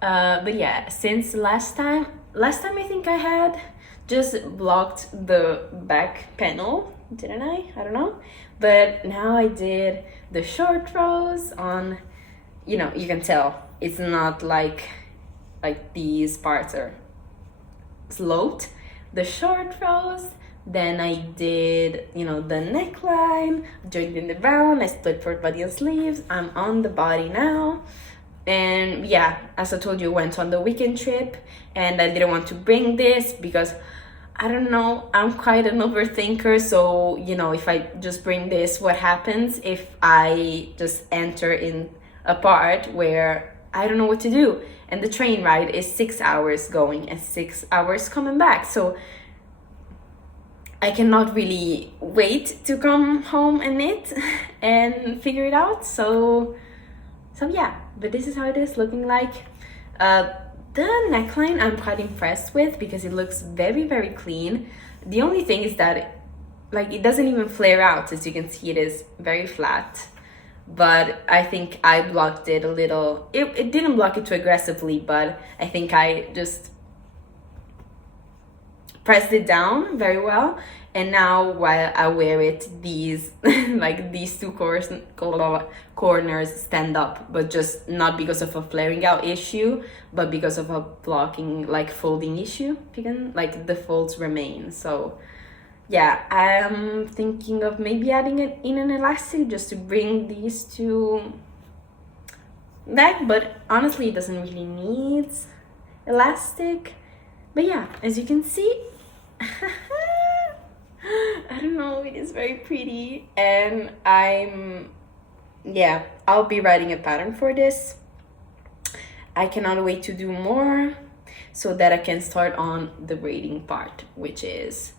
But yeah, since last time I think I had just blocked the back panel, didn't I? I don't know. But now I did the short rows on, you know, you can tell it's not like these parts are sloped. The short rows. Then I did, you know, the neckline, joined in the round, I split for body and sleeves. I'm on the body now. And yeah, as I told you, went on the weekend trip, and I didn't want to bring this because, I don't know, I'm quite an overthinker. So, you know, if I just bring this, what happens if I just enter in a part where I don't know what to do? And the train ride is 6 hours going and 6 hours coming back. So I cannot really wait to come home and knit and figure it out. So yeah, but this is how it is looking like. The neckline I'm quite impressed with because it looks very, very clean. The only thing is that it doesn't even flare out. As you can see, it is very flat. but I think I blocked it a little. It didn't block it too aggressively, but I think I just pressed it down very well. And now while I wear it, these like these two corners stand up, but just not because of a flaring out issue, but because of a blocking, like folding issue. If you can, like the folds remain. So yeah, I'm thinking of maybe adding it in an elastic just to bring these two back, but honestly it doesn't really need elastic. But yeah, as you can see, I don't know, it is very pretty, and I'll be writing a pattern for this. I cannot wait to do more so that I can start on the braiding part, which is,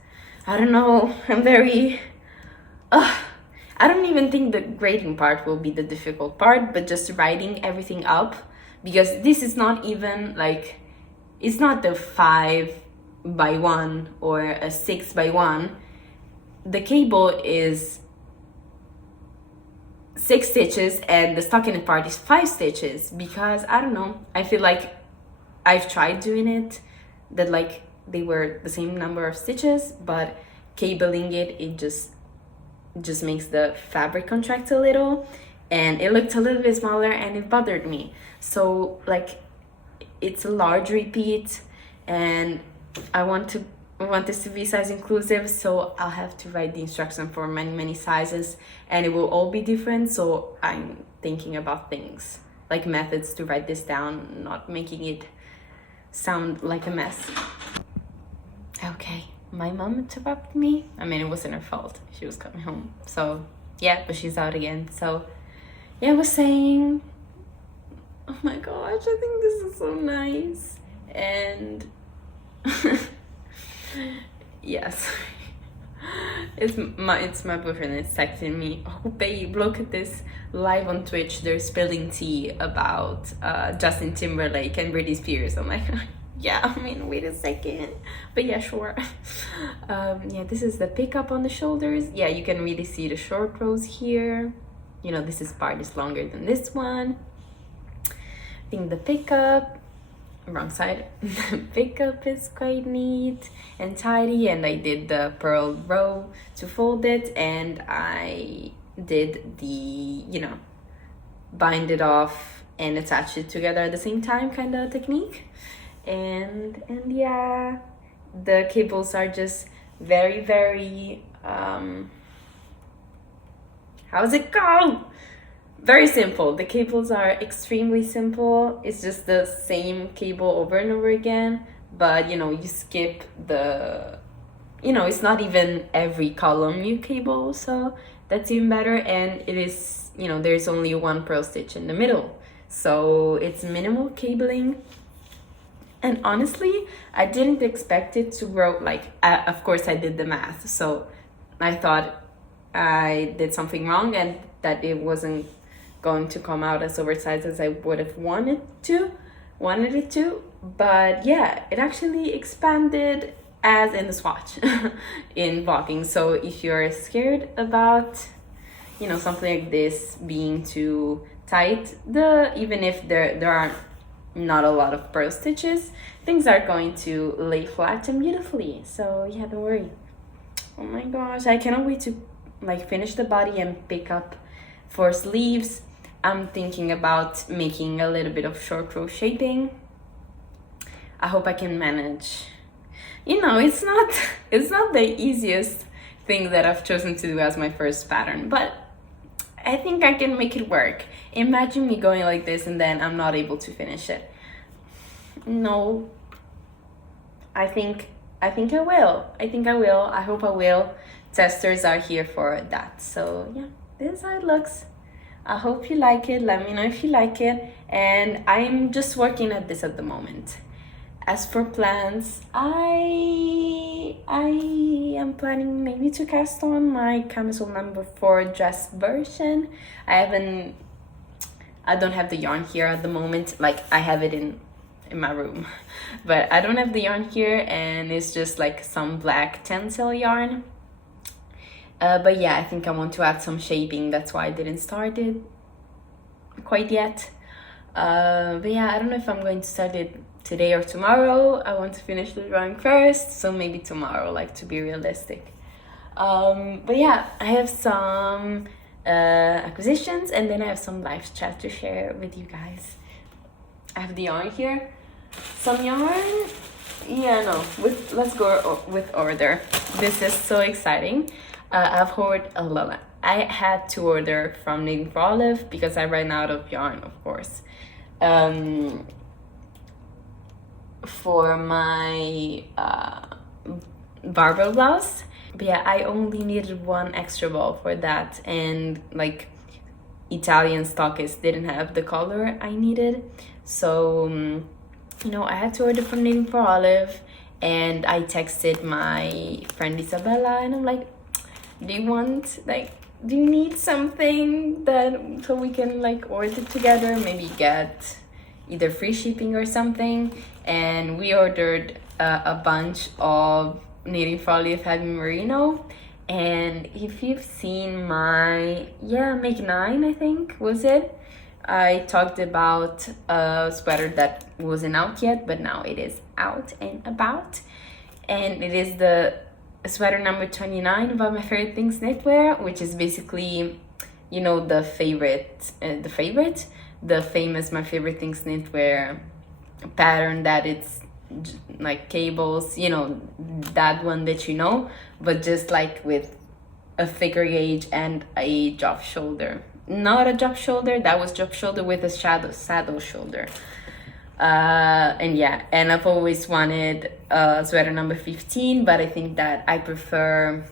I don't know, I don't even think the grading part will be the difficult part, but just writing everything up, because this is not even like, it's not the 5x1 or a 6x1. The cable is 6 stitches and the stockinette part is 5 stitches, because I don't know, I feel like I've tried doing it that like they were the same number of stitches, but cabling it just makes the fabric contract a little, and it looked a little bit smaller and it bothered me. So like it's a large repeat, and I want this to be size inclusive, so I'll have to write the instruction for many sizes, and it will all be different. So I'm thinking about things like methods to write this down, not making it sound like a mess. Okay, my mom interrupted me. I mean, it wasn't her fault, she was coming home, so yeah, but she's out again. So yeah, I was saying, oh my gosh, I think this is so nice. And yes, it's my boyfriend is texting me, oh babe, look at this live on Twitch, they're spilling tea about Justin Timberlake and Britney Spears. I'm like, yeah, I mean, wait a second, but yeah, sure. Yeah, this is the pickup on the shoulders. Yeah, you can really see the short rows here. You know, this part is longer than this one. I think the pickup, wrong side, the pickup is quite neat and tidy, and I did the pearl row to fold it, and I did the, you know, bind it off and attach it together at the same time kind of technique. And yeah, the cables are just very how's it called? Very simple. The cables are extremely simple. It's just the same cable over and over again, but you know, you skip the, you know, it's not even every column you cable, so that's even better. And it is, you know, there's only one purl stitch in the middle, so it's minimal cabling. And honestly, I didn't expect it to grow, like, of course I did the math, so I thought I did something wrong and that it wasn't going to come out as oversized as I would have wanted it to. But yeah, it actually expanded as in the swatch in blocking. So if you're scared about, you know, something like this being too tight, even if there are not a lot of purl stitches, things are going to lay flat and beautifully. So yeah, don't worry. Oh my gosh, I cannot wait to like finish the body and pick up for sleeves. I'm thinking about making a little bit of short row shaping. I hope I can manage. You know, it's not the easiest thing that I've chosen to do as my first pattern, but I think I can make it work. Imagine me going like this and then I'm not able to finish it. No, I think I will. I hope I will. Testers are here for that. So yeah, this is how it looks. I hope you like it. Let me know if you like it. And I'm just working at this at the moment. As for plans, I am planning maybe to cast on my camisole number 4 dress version. I don't have the yarn here at the moment. Like, I have it in my room, but I don't have the yarn here, and it's just like some black tencel yarn. But yeah, I think I want to add some shaping. That's why I didn't start it quite yet. But yeah, I don't know if I'm going to start it today or tomorrow. I want to finish the drawing first, so maybe tomorrow, like, to be realistic. But yeah, I have some acquisitions, and then I have some live chat to share with you guys. I have the yarn here. Some yarn, yeah, no, let's go with order. This is so exciting. I've ordered a lot. I had to order from Knitting for Olive because I ran out of yarn, of course. For my Barbroe blouse. But yeah, I only needed one extra ball for that, and like Italian stockists didn't have the color I needed. So, you know, I had to order from Knitting for Olive, and I texted my friend Isabella, and I'm like, do you need something so we can like order together, maybe get either free shipping or something? And we ordered a bunch of Knitting for Olive heavy merino. And if you've seen my Make 9, I think was it, I talked about a sweater that wasn't out yet, but now it is out and about, and it is the sweater number 29 about my favorite things knitwear, which is basically, you know, the famous my favorite things knitwear pattern, that it's like cables, you know, that one that you know, but just like with a thicker gauge and a drop shoulder. Not a drop shoulder, that was drop shoulder with a saddle shoulder. And I've always wanted sweater number 15, but I think that I prefer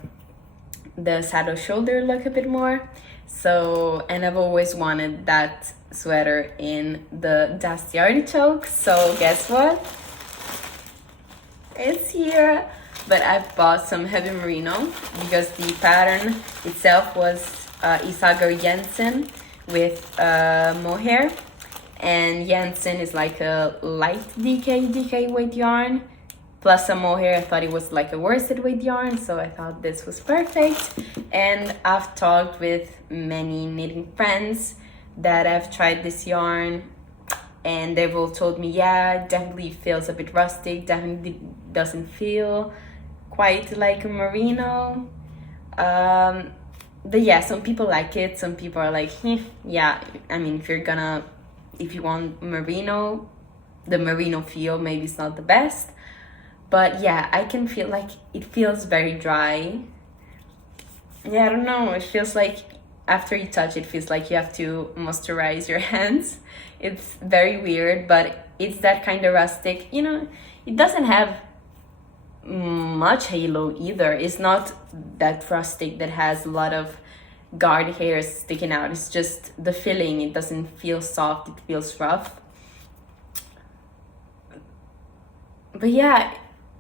the saddle shoulder look a bit more. So, and I've always wanted that sweater in the dusty artichoke. So guess what? It's here. But I've bought some heavy merino because the pattern itself was Isager Jensen with mohair. And Jensen is like a light DK weight yarn plus some mohair. I thought it was like a worsted weight yarn, so I thought this was perfect. And I've talked with many knitting friends that have tried this yarn, and they've all told me, yeah, it definitely feels a bit rustic, definitely doesn't feel quite like a merino. But yeah, some people like it, some people are like, yeah, I mean, if you want merino, the merino feel maybe it's not the best. But yeah, I can feel like it feels very dry. Yeah, I don't know, it feels like after you touch it, feels like you have to moisturize your hands. It's very weird, but it's that kind of rustic, you know. It doesn't have much halo either. It's not that rustic that has a lot of guard hairs sticking out. It's just the filling. It doesn't feel soft, it feels rough. But yeah,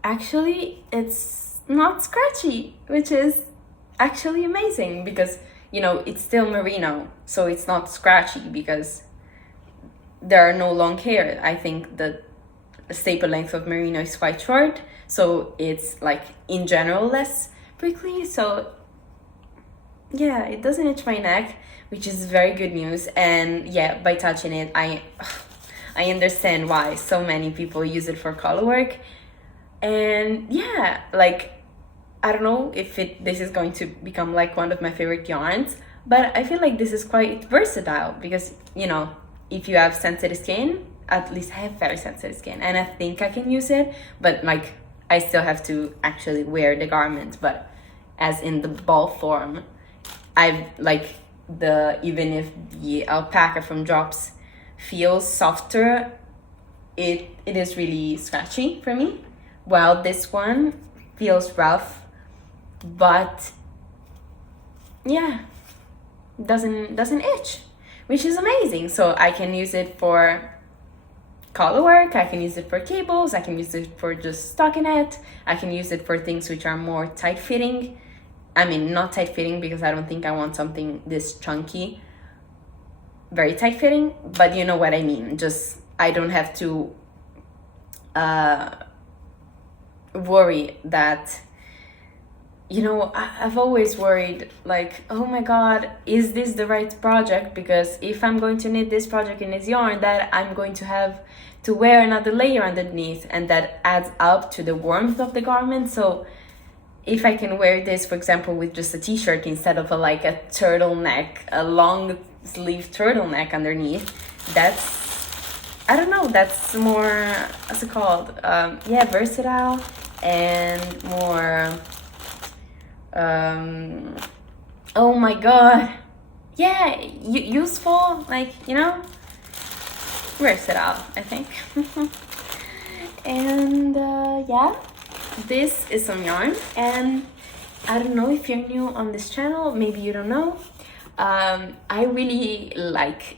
actually it's not scratchy, which is actually amazing because, you know, it's still merino, so it's not scratchy because there are no long hair. I think the staple length of merino is quite short, so it's like in general less prickly. So yeah, it doesn't itch my neck, which is very good news. And yeah, by touching it, I understand why so many people use it for color work. And yeah, like, I don't know if this is going to become like one of my favorite yarns, but I feel like this is quite versatile because, you know, if you have sensitive skin, at least I have very sensitive skin, and I think I can use it, but like I still have to actually wear the garment. But as in the ball form, I've like even if the alpaca from Drops feels softer, it is really scratchy for me, while this one feels rough, but yeah, doesn't itch, which is amazing. So I can use it for color work, I can use it for cables, I can use it for just stockinette, I can use it for things which are more tight-fitting. I mean, not tight-fitting because I don't think I want something this chunky, very tight-fitting, but you know what I mean. Just, I don't have to worry that you know, I've always worried, like, oh my god, is this the right project? Because if I'm going to knit this project in this yarn, that I'm going to have to wear another layer underneath, and that adds up to the warmth of the garment. So if I can wear this, for example, with just a t-shirt instead of like a turtleneck, a long sleeve turtleneck underneath, that's, I don't know, that's more, what's it called? Yeah, versatile and more, oh my god, yeah, useful, like, you know, versatile, I think. And yeah, this is some yarn, and I don't know if you're new on this channel, maybe you don't know, I really like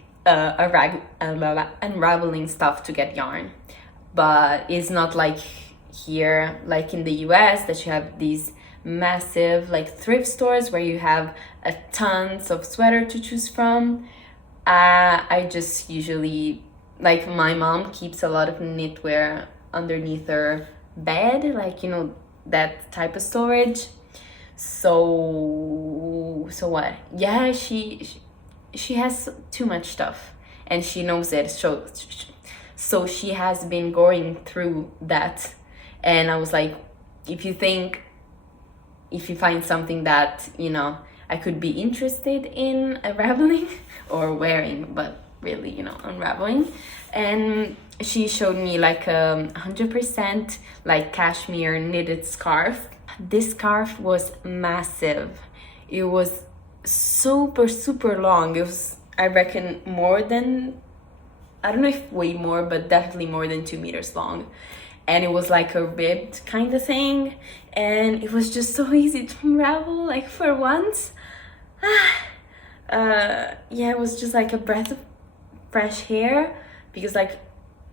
unraveling stuff to get yarn, but it's not like here, like in the US, that you have these massive like thrift stores where you have a tons of sweater to choose from. I just usually, like, my mom keeps a lot of knitwear underneath her bed, like, you know, that type of storage. So what, yeah, she has too much stuff, and she knows it. So she has been going through that, and I was like, if you find something that, you know, I could be interested in unraveling or wearing, but really, you know, unraveling. And she showed me like 100% like cashmere knitted scarf. This scarf was massive. It was super long. It was, I reckon, more than, I don't know if way more, but definitely more than 2 meters long. And it was like a ribbed kind of thing, and it was just so easy to unravel, like, for once. Yeah, it was just like a breath of fresh air, because, like,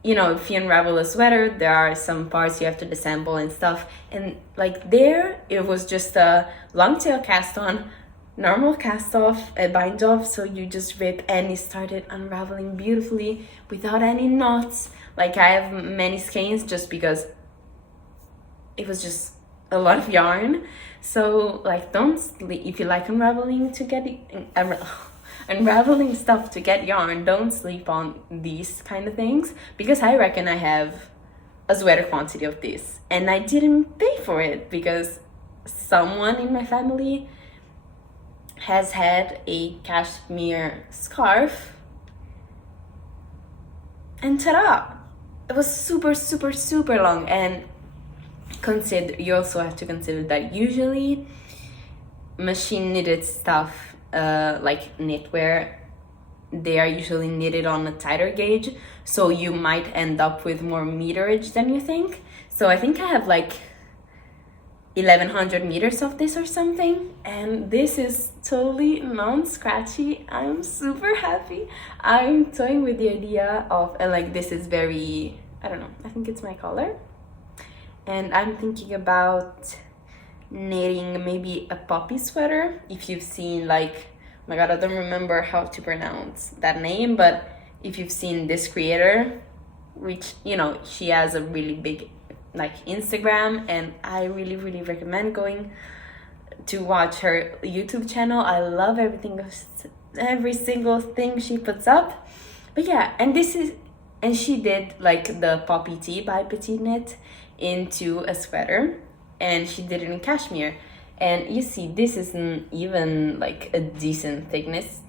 you know, if you unravel a sweater, there are some parts you have to disassemble and stuff, and like there, it was just a long tail cast on, normal cast off, a bind off, so you just rip, and it started unraveling beautifully without any knots. Like, I have many skeins just because it was just a lot of yarn. So, like, don't sleep if you like unraveling to get unraveling stuff to get yarn. Don't sleep on these kind of things, because I reckon I have a sweater quantity of this, and I didn't pay for it because someone in my family has had a cashmere scarf, and ta-da! It was super long. And you also have to consider that usually machine knitted stuff, like knitwear, they are usually knitted on a tighter gauge, so you might end up with more meterage than you think. So I think I have like 1100 meters of this or something, and this is totally non-scratchy. I'm super happy. I'm toying with the idea of, like, this is very, I don't know, I think it's my color, and I'm thinking about knitting maybe a poppy sweater. If you've seen, like, oh my god, I don't remember how to pronounce that name, but if you've seen this creator, which, you know, she has a really big like Instagram, and I really recommend going to watch her YouTube channel. I love every single thing she puts up. But yeah, and she did like the poppy tee by Petit Knit into a sweater, and she did it in cashmere. And you see, this isn't even like a decent thickness.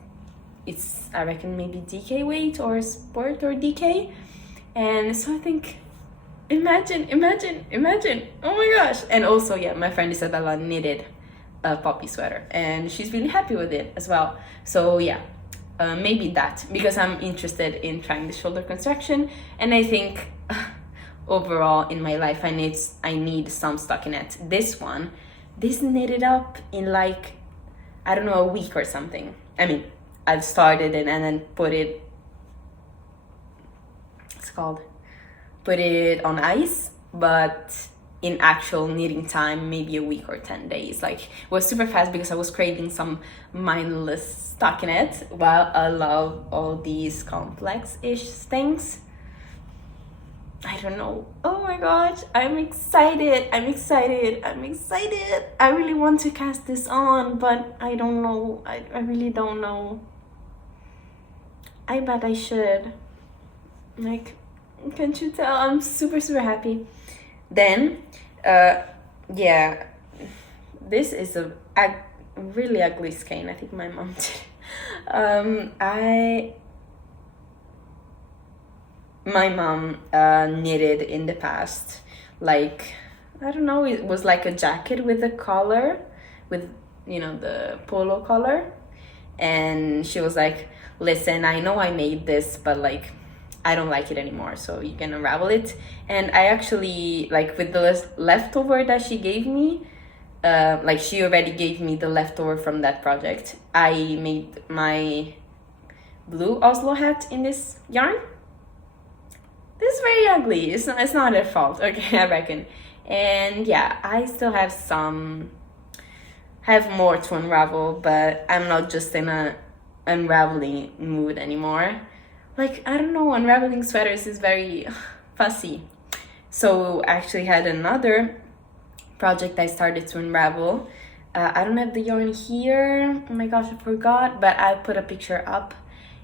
It's, I reckon, maybe DK weight or sport or DK. And so I think, imagine, oh my gosh. And also, yeah, my friend Isabella knitted a poppy sweater, and she's really happy with it as well. So yeah, maybe that, because I'm interested in trying the shoulder construction, and I think overall in my life I need some stockinette. This knitted up in like, I don't know, a week or something. I mean, I've started it and then put it on ice, but in actual knitting time, maybe a week or 10 days. Like, it was super fast because I was creating some mindless stockinette. While I love all these complex-ish things, I I don't know. Oh my gosh, I'm excited. I really want to cast this on, but I don't know. I really don't know. I bet I should. Like, can't you tell? I'm super, super happy. Then, yeah, this is a really ugly skein. I think my mom did. My mom knitted in the past, like, I don't know, it was like a jacket with a collar, with, you know, the polo collar. And she was like, listen, I know I made this, but like, I don't like it anymore, so you can unravel it. And I actually, like, with the leftover that she gave me, like, she already gave me the leftover from that project. I made my blue Oslo hat in this yarn. This is very ugly. It's not her fault, okay, I reckon. And yeah, I still have more to unravel, but I'm not just in a unraveling mood anymore. Like, I don't know, unraveling sweaters is very fussy. So I actually had another project I started to unravel. I don't have the yarn here. Oh my gosh, I forgot, but I put a picture up,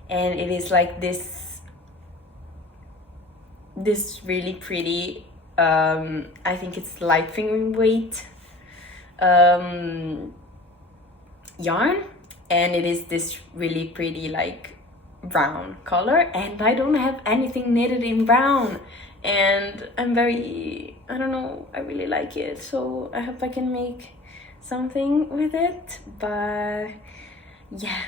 and it is like this really pretty, I think it's light fingering weight yarn, and it is this really pretty like brown color, and I don't have anything knitted in brown, and I don't know, I really like it, so I hope I can make something with it. But yeah,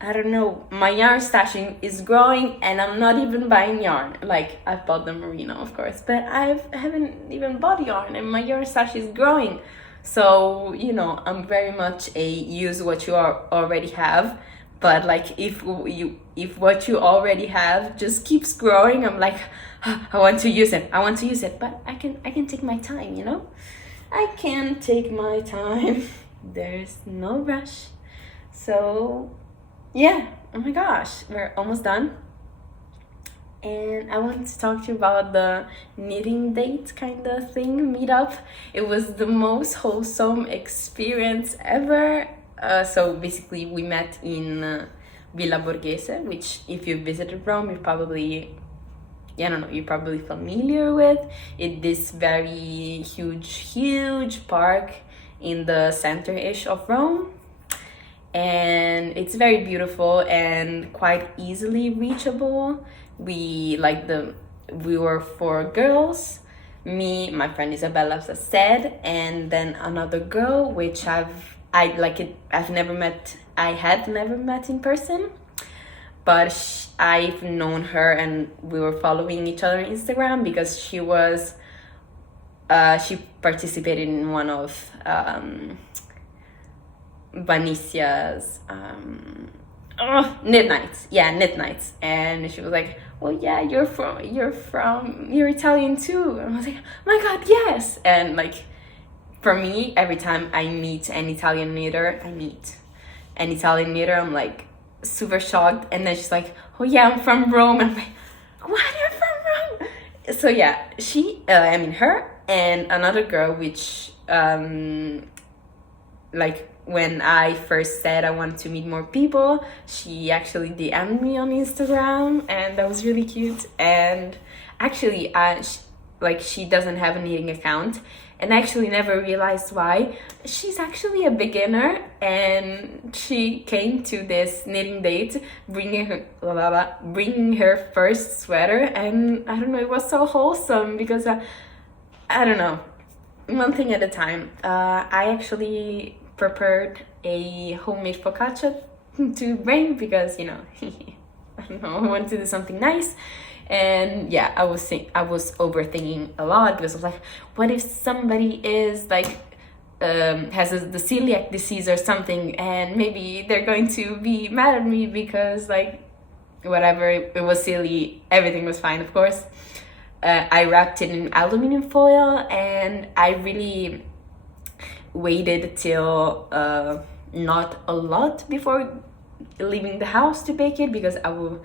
I don't know, my yarn stashing is growing, and I'm not even buying yarn. Like, I've bought the merino, of course, but I haven't even bought yarn, and my yarn stash is growing. So, you know, I'm very much a use what you already have. But like, if what you already have just keeps growing, I'm like, I want to use it, but I can take my time, you know? I can take my time. There's no rush. So yeah, oh my gosh, we're almost done. And I wanted to talk to you about the knitting date kind of thing, meetup. It was the most wholesome experience ever. So basically we met in Villa Borghese, which if you visited Rome, you're probably familiar with. It's this very huge park in the center-ish of Rome. And it's very beautiful and quite easily reachable. We were 4 girls, me, my friend Isabella, as I said, and then another girl which I had never met in person, but I've known her, and we were following each other on Instagram because she participated in one of Vanicia's knit nights, and she was like, well, yeah, you're Italian too, and I was like, oh my god, yes. And like, for me, every time I meet an Italian knitter, I'm like super shocked, and then she's like, oh yeah, I'm from Rome, and I'm like, what, you're from Rome? So yeah, her and another girl, which like, when I first said I wanted to meet more people, she actually DM'd me on Instagram, and that was really cute. And actually, she doesn't have a knitting account, and I actually never realized why. She's actually a beginner, and she came to this knitting date bringing her first sweater, and I don't know, it was so wholesome because I don't know, one thing at a time. I actually prepared a homemade focaccia to bring because, you know, I don't know, I wanted to do something nice. And yeah, I was overthinking a lot because I was like, what if somebody is like has the celiac disease or something, and maybe they're going to be mad at me because, like, whatever, it was silly, everything was fine, of course. I wrapped it in aluminum foil, and I really waited till not a lot before leaving the house to bake it, because I will,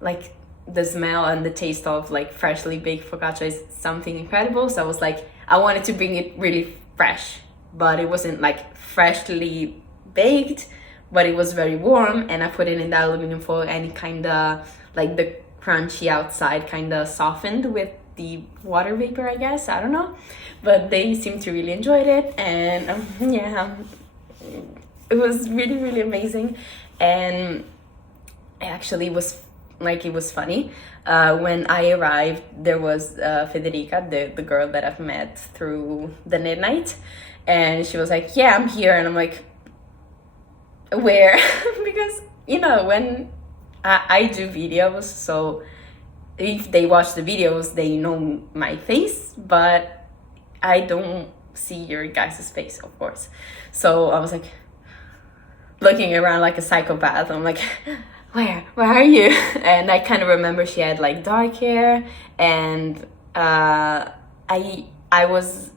like, the smell and the taste of like freshly baked focaccia is something incredible. So I was like, I wanted to bring it really fresh, but it wasn't like freshly baked, but it was very warm, and I put it in the aluminum foil, and it kind of like the crunchy outside kind of softened with the water vapor, I guess. I don't know, but they seemed to really enjoy it, and yeah, it was really, really amazing. And actually was like, it was funny. When I arrived, there was Federica, the girl that I've met through the midnight, and she was like, yeah, I'm here. And I'm like, where? Because, you know, when I do videos, so if they watch the videos, they know my face, but I don't see your guys' face, of course. So I was like looking around like a psychopath. I'm like, where are you? And I kind of remember she had like dark hair, and I was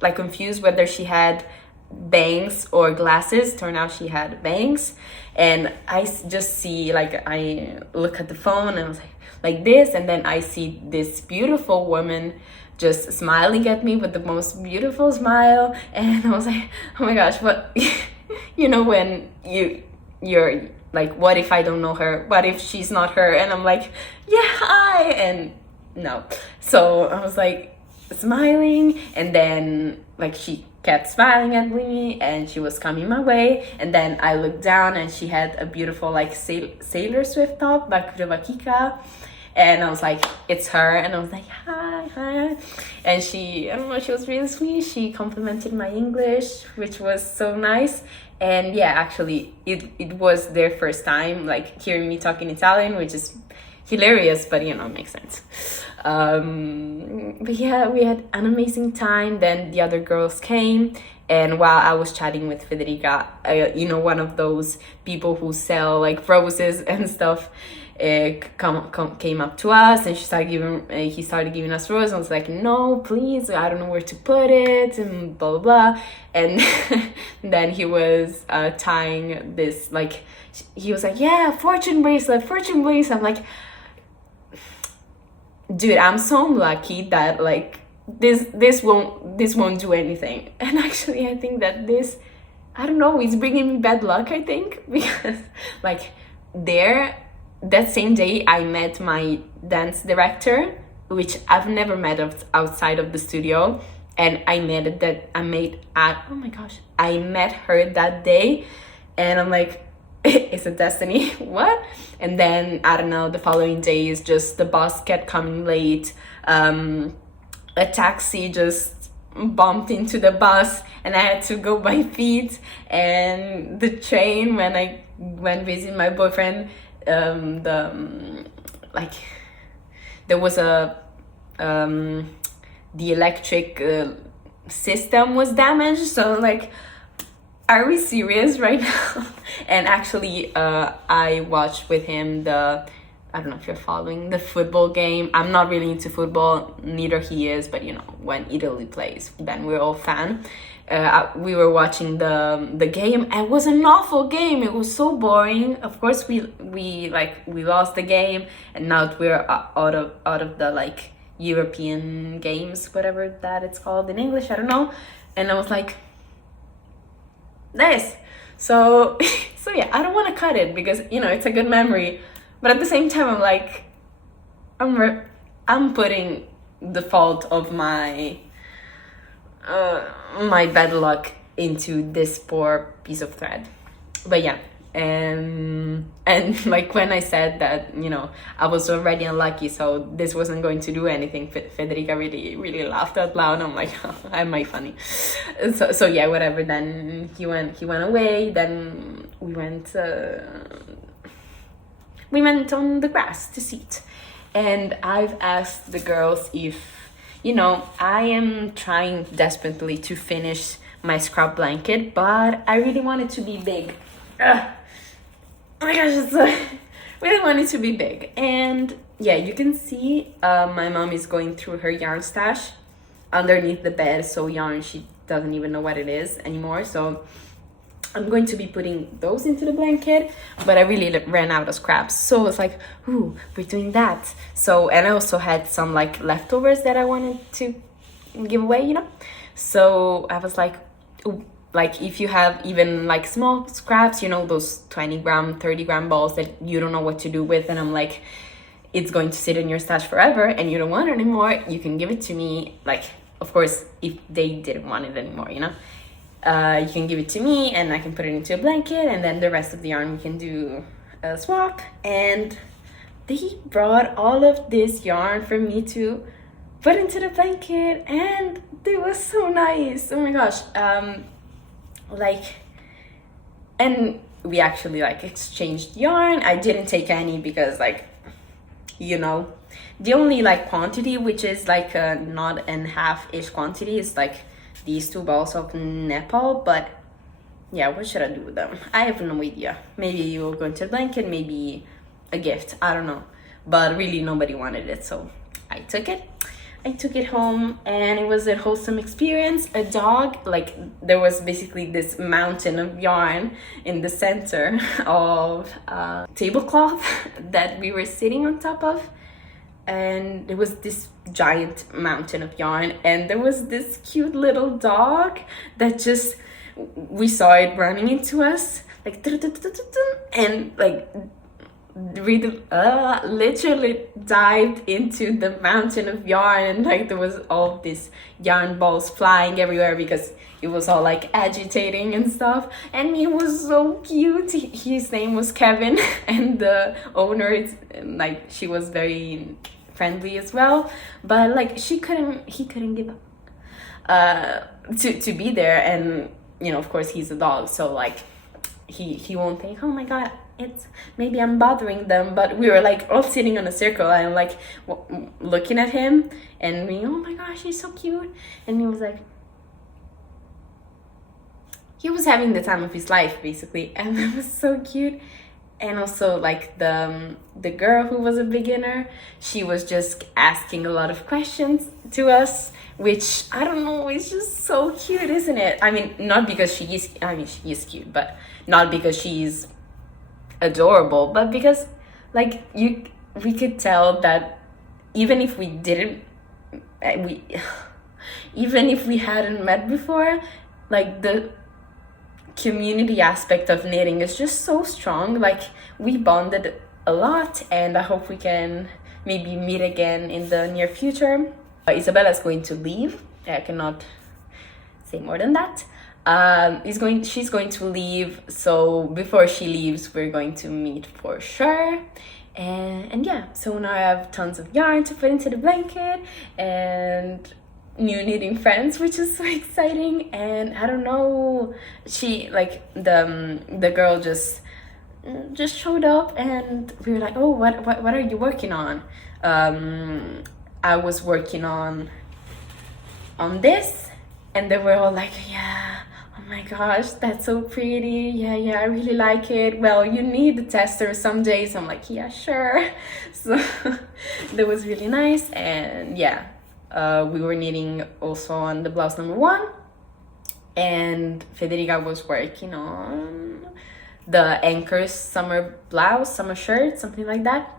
like confused whether she had bangs or glasses. Turned out she had bangs, and I just see, like, I look at the phone and I was like this, and then I see this beautiful woman just smiling at me with the most beautiful smile, and I was like, oh my gosh, what? You know, when you're like, what if I don't know her? What if she's not her? And I'm like, yeah, hi. And no. So I was like smiling, and then like she kept smiling at me, and she was coming my way, and then I looked down, and she had a beautiful like sailor swift top, Bakriva, and I was like, it's her. And I was like, hi. And she, I don't know, she was really sweet. She complimented my English, which was so nice. And yeah, actually it was their first time like hearing me talking Italian, which is hilarious, but you know, makes sense. But yeah, we had an amazing time. Then the other girls came, and while I was chatting with Federica, you know, one of those people who sell like roses and stuff came up to us, and he started giving us roses. I was like, no, please, I don't know where to put it, and blah blah blah. And then he was tying this, like, he was like, yeah, fortune bracelet. I'm like, dude, I'm so lucky that like this won't do anything. And actually I think that this, I don't know, it's bringing me bad luck, I think, because like that same day I met my dance director, which I've never met outside of the studio, and I met her that day, and I'm like, it's a destiny. What? And then I don't know, the following days, just the bus kept coming late. A taxi just bumped into the bus, and I had to go by feet. And the train, when I went visit my boyfriend, there was the electric system was damaged. So like, are we serious right now? And actually I watched with him I don't know if you're following the football game. I'm not really into football, neither he is, but you know, when Italy plays, then we're all fan. We were watching the game. It was an awful game. It was so boring. Of course we lost the game, and now we're out of the like European games, whatever that it's called in English, I don't know. And I was like, nice. So yeah, I don't want to cut it because, you know, it's a good memory, but at the same time I'm like, I'm putting the fault of my bad luck into this poor piece of thread. But yeah, and like when I said that, you know, I was already unlucky, so this wasn't going to do anything, Federica really laughed out loud. I'm like, oh, am I funny? So yeah, whatever. Then he went away. Then we went on the grass to sit, and I've asked the girls if, you know, I am trying desperately to finish my scrub blanket, but I really want it to be big. Oh my gosh, really want it to be big. And yeah, you can see my mom is going through her yarn stash underneath the bed. So yarn, she doesn't even know what it is anymore. So I'm going to be putting those into the blanket, but I really ran out of scraps. So I was like, ooh, we're doing that. So, and I also had some like leftovers that I wanted to give away, you know? So I was like, ooh, like if you have even like small scraps, you know, those 20 gram, 30 gram balls that you don't know what to do with. And I'm like, it's going to sit in your stash forever and you don't want it anymore. You can give it to me. Like, of course, if they didn't want it anymore, you know? You can give it to me and I can put it into a blanket, and then the rest of the yarn we can do a swap. And they brought all of this yarn for me to put into the blanket, and it was so nice. Oh my gosh. Like, and we actually like exchanged yarn. I didn't take any because, like, you know, the only like quantity, which is like a knot and half-ish quantity, is like these 2 balls of Nepal. But yeah, what should I do with them? I have no idea. Maybe you will go into a blanket, maybe a gift, I don't know. But really nobody wanted it, so I took it. I took it home and it was a wholesome experience. A dog, like, there was basically this mountain of yarn in the center of a tablecloth that we were sitting on top of. And there was this giant mountain of yarn, and there was this cute little dog that just, we saw it running into us, like, and like really literally dived into the mountain of yarn, and like there was all these yarn balls flying everywhere because it was all like agitating and stuff. And he was so cute. His name was Kevin, and the owner is like, she was very friendly as well, but like he couldn't give up to be there. And you know, of course, he's a dog, so like he won't think, oh my god, it's maybe I'm bothering them. But we were like all sitting on a circle and like looking at him, and we, oh my gosh, he's so cute. And he was like, he was having the time of his life basically, and it was so cute. And also like the girl who was a beginner, she was just asking a lot of questions to us, which I don't know, it's just so cute, isn't it? I mean, not because she is cute, but not because she's adorable, but because like we could tell that even if we hadn't met before, like the community aspect of knitting is just so strong. Like, we bonded a lot, and I hope we can maybe meet again in the near future. Isabella's going to leave. I cannot say more than that. She's going to leave, so before she leaves we're going to meet for sure. And yeah, so now I have tons of yarn to put into the blanket and new knitting friends, which is so exciting. And I don't know, she like the girl just showed up, and we were like, oh, what are you working on? I was working on this, and they were all like, yeah, oh my gosh, that's so pretty, yeah, I really like it. Well, you need the tester some days. I'm like, yeah, sure. So that was really nice. And yeah, we were knitting also on the blouse number 1, and Federica was working on the Anchors summer blouse, summer shirt, something like that,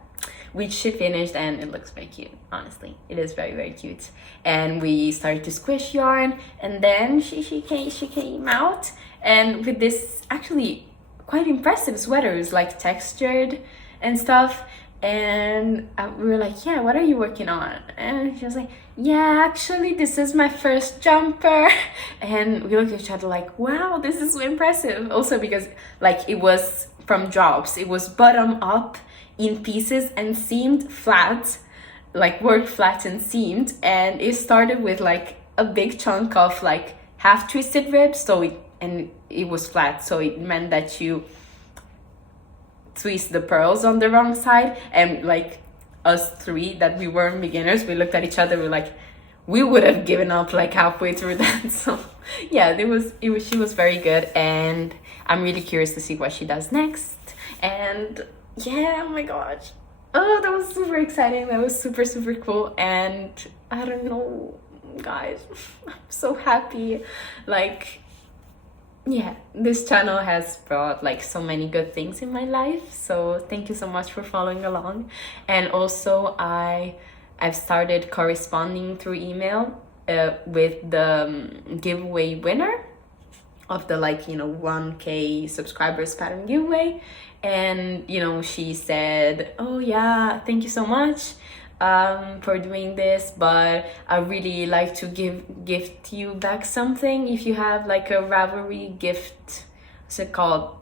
which she finished, and it looks very cute. Honestly, it is very, very cute. And we started to squish yarn, and then she came out and with this actually quite impressive sweaters, like textured and stuff. And we were like, yeah, what are you working on? And she was like, yeah, actually this is my first jumper. And we looked at each other like, wow, this is so impressive. Also because like it was from drops, it was bottom up in pieces and seamed flat, like worked flat and seamed. And it started with like a big chunk of like half twisted ribs, so it was flat, so it meant that you twist the pearls on the wrong side. And like us three that we weren't beginners, we looked at each other, we're like, we would have given up like halfway through that. So yeah, she was very good, and I'm really curious to see what she does next. And yeah, oh my gosh, oh, that was super exciting, that was super, super cool. And I don't know, guys, I'm so happy. Like, yeah, this channel has brought like so many good things in my life, so thank you so much for following along. And also I've started corresponding through email with the giveaway winner of the 1K subscribers pattern giveaway. And she said, oh yeah, thank you so much for doing this, but I really like to gift you back something if you have like a Ravelry gift, what's it called,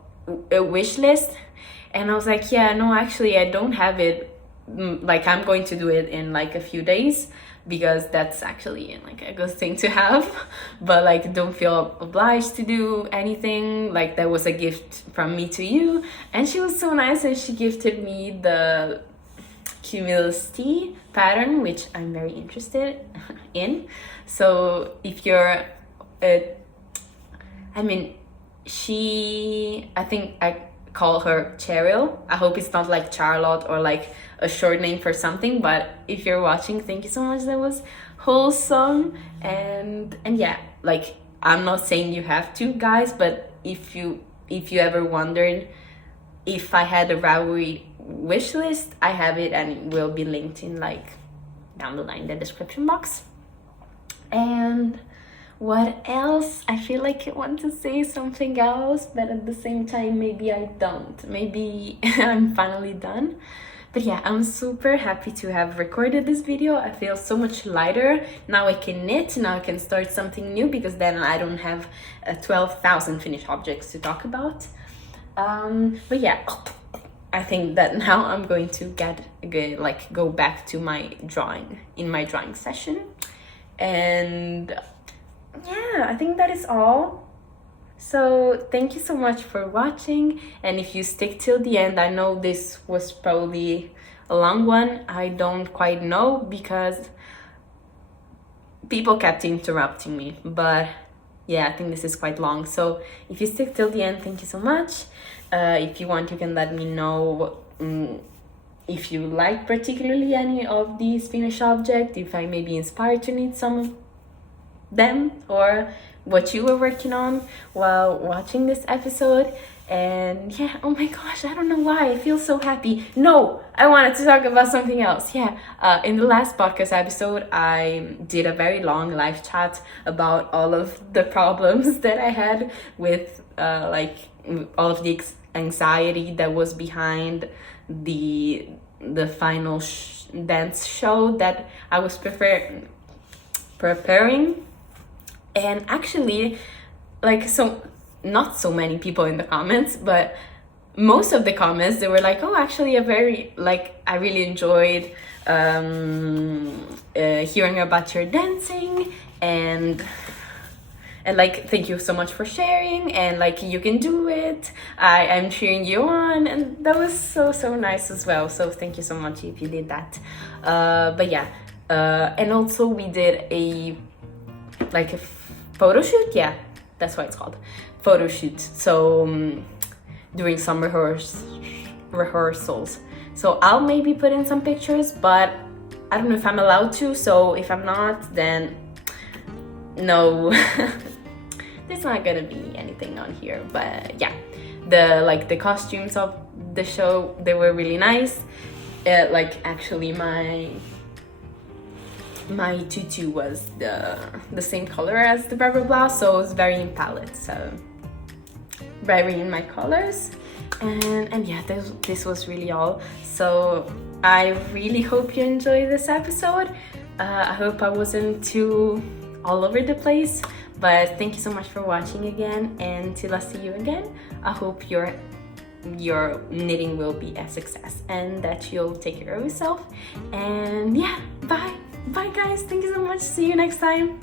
a wish list. And I was like, yeah, no, actually I don't have it. Like I'm going to do it in like a few days, because that's actually like a good thing to have. But like, don't feel obliged to do anything. Like, that was a gift from me to you. And she was so nice, and she gifted me the cumulus pattern, which I'm very interested in. So if you're I think I call her Cheryl. I hope it's not like Charlotte or like a short name for something, but if you're watching, thank you so much. That was wholesome. And yeah, like, I'm not saying you have to, guys, but if you ever wondered if I had a Ravelry wish list, I have it, and it will be linked in like down the line in the description box. And what else? I feel like I want to say something else, but at the same time maybe I don't. Maybe I'm finally done. But yeah, I'm super happy to have recorded this video. I feel so much lighter. Now I can knit, now I can start something new, because then I don't have 12,000 finished objects to talk about. But yeah, I think that now I'm going to go back to my drawing session. And yeah, I think that is all. So thank you so much for watching, and if you stick till the end, I know this was probably a long one. I don't quite know, because people kept interrupting me, but yeah, I think this is quite long. So if you stick till the end, thank you so much. If you want, you can let me know if you like particularly any of these finished objects, if I may be inspired to knit some of them, or what you were working on while watching this episode. And yeah, oh my gosh, I don't know why I feel so happy. No, I wanted to talk about something else. Yeah, in the last podcast episode, I did a very long live chat about all of the problems that I had with all of the anxiety that was behind the final dance show that I was preparing. And actually, like, not so many people in the comments, but most of the comments, they were like, oh, actually I really enjoyed hearing about your dancing, and like, thank you so much for sharing, and like, you can do it, I'm cheering you on. And that was so nice as well. So thank you so much if you did that. But yeah, and also we did a photo shoot. Yeah, that's what it's called, photo shoot. So doing some rehearsals. So I'll maybe put in some pictures, but I don't know if I'm allowed to. So if I'm not, then no, there's not gonna be anything on here. But yeah, the costumes of the show, they were really nice. Actually, my tutu was the same color as the Barbroe blouse, so it was very in palette, so very in my colors. And yeah, this was really all. So I really hope you enjoyed this episode. I hope I wasn't too all over the place, but thank you so much for watching again, and till I see you again, I hope your knitting will be a success, and that you'll take care of yourself. And yeah, bye guys, thank you so much, see you next time.